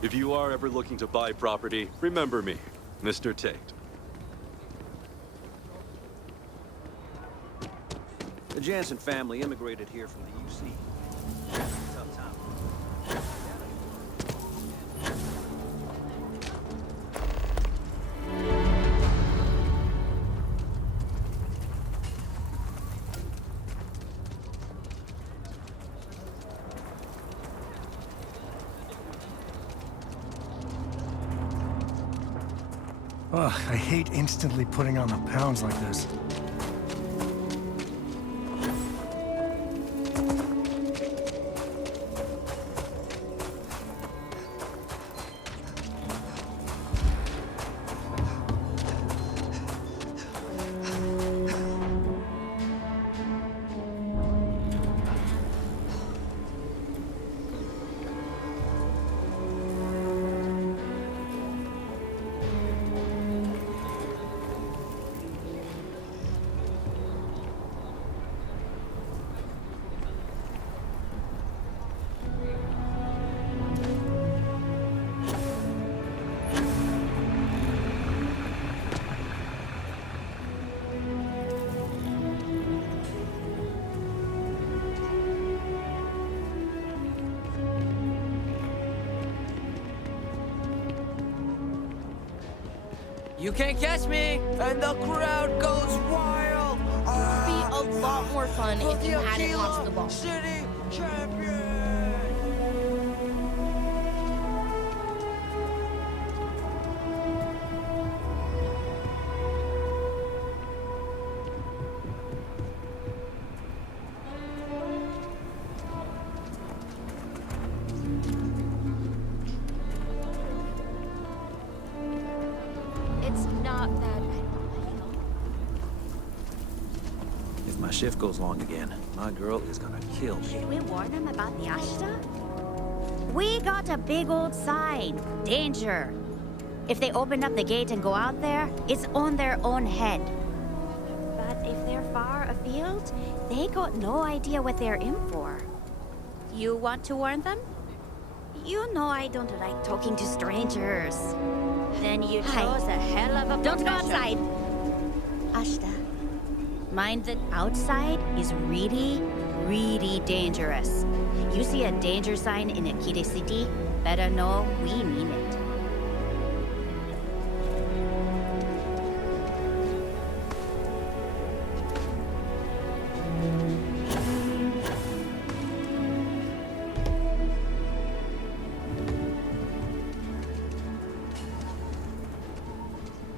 If you are ever looking to buy property, remember me, Mr. Tate. The Jansen family immigrated here from the UC. Tough time. Ugh, I hate instantly putting on the pounds like this. You can't catch me! And the crowd goes wild! It'd be a lot more fun if you hadn't lost the ball. City champion! It's not that If my shift goes long again, my girl is gonna kill me. Should we warn them about the Ashta? We got a big old sign. Danger. If they open up the gate and go out there, it's on their own head. But if they're far afield, they got no idea what they're in for. You want to warn them? You know I don't like talking to strangers. Then you chose a hell of a Don't go outside. Ashta, mind that outside is really, really dangerous. You see a danger sign in Akita City, better know we mean it.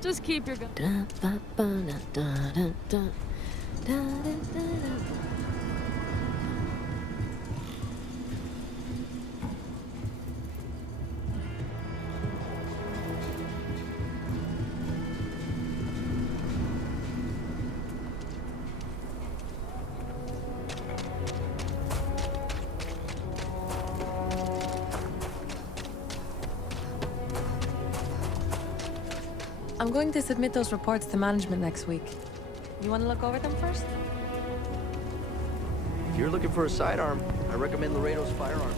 Just keep your gun. I'm going to submit those reports to management next week. You want to look over them first? If you're looking for a sidearm, I recommend Laredo's firearm.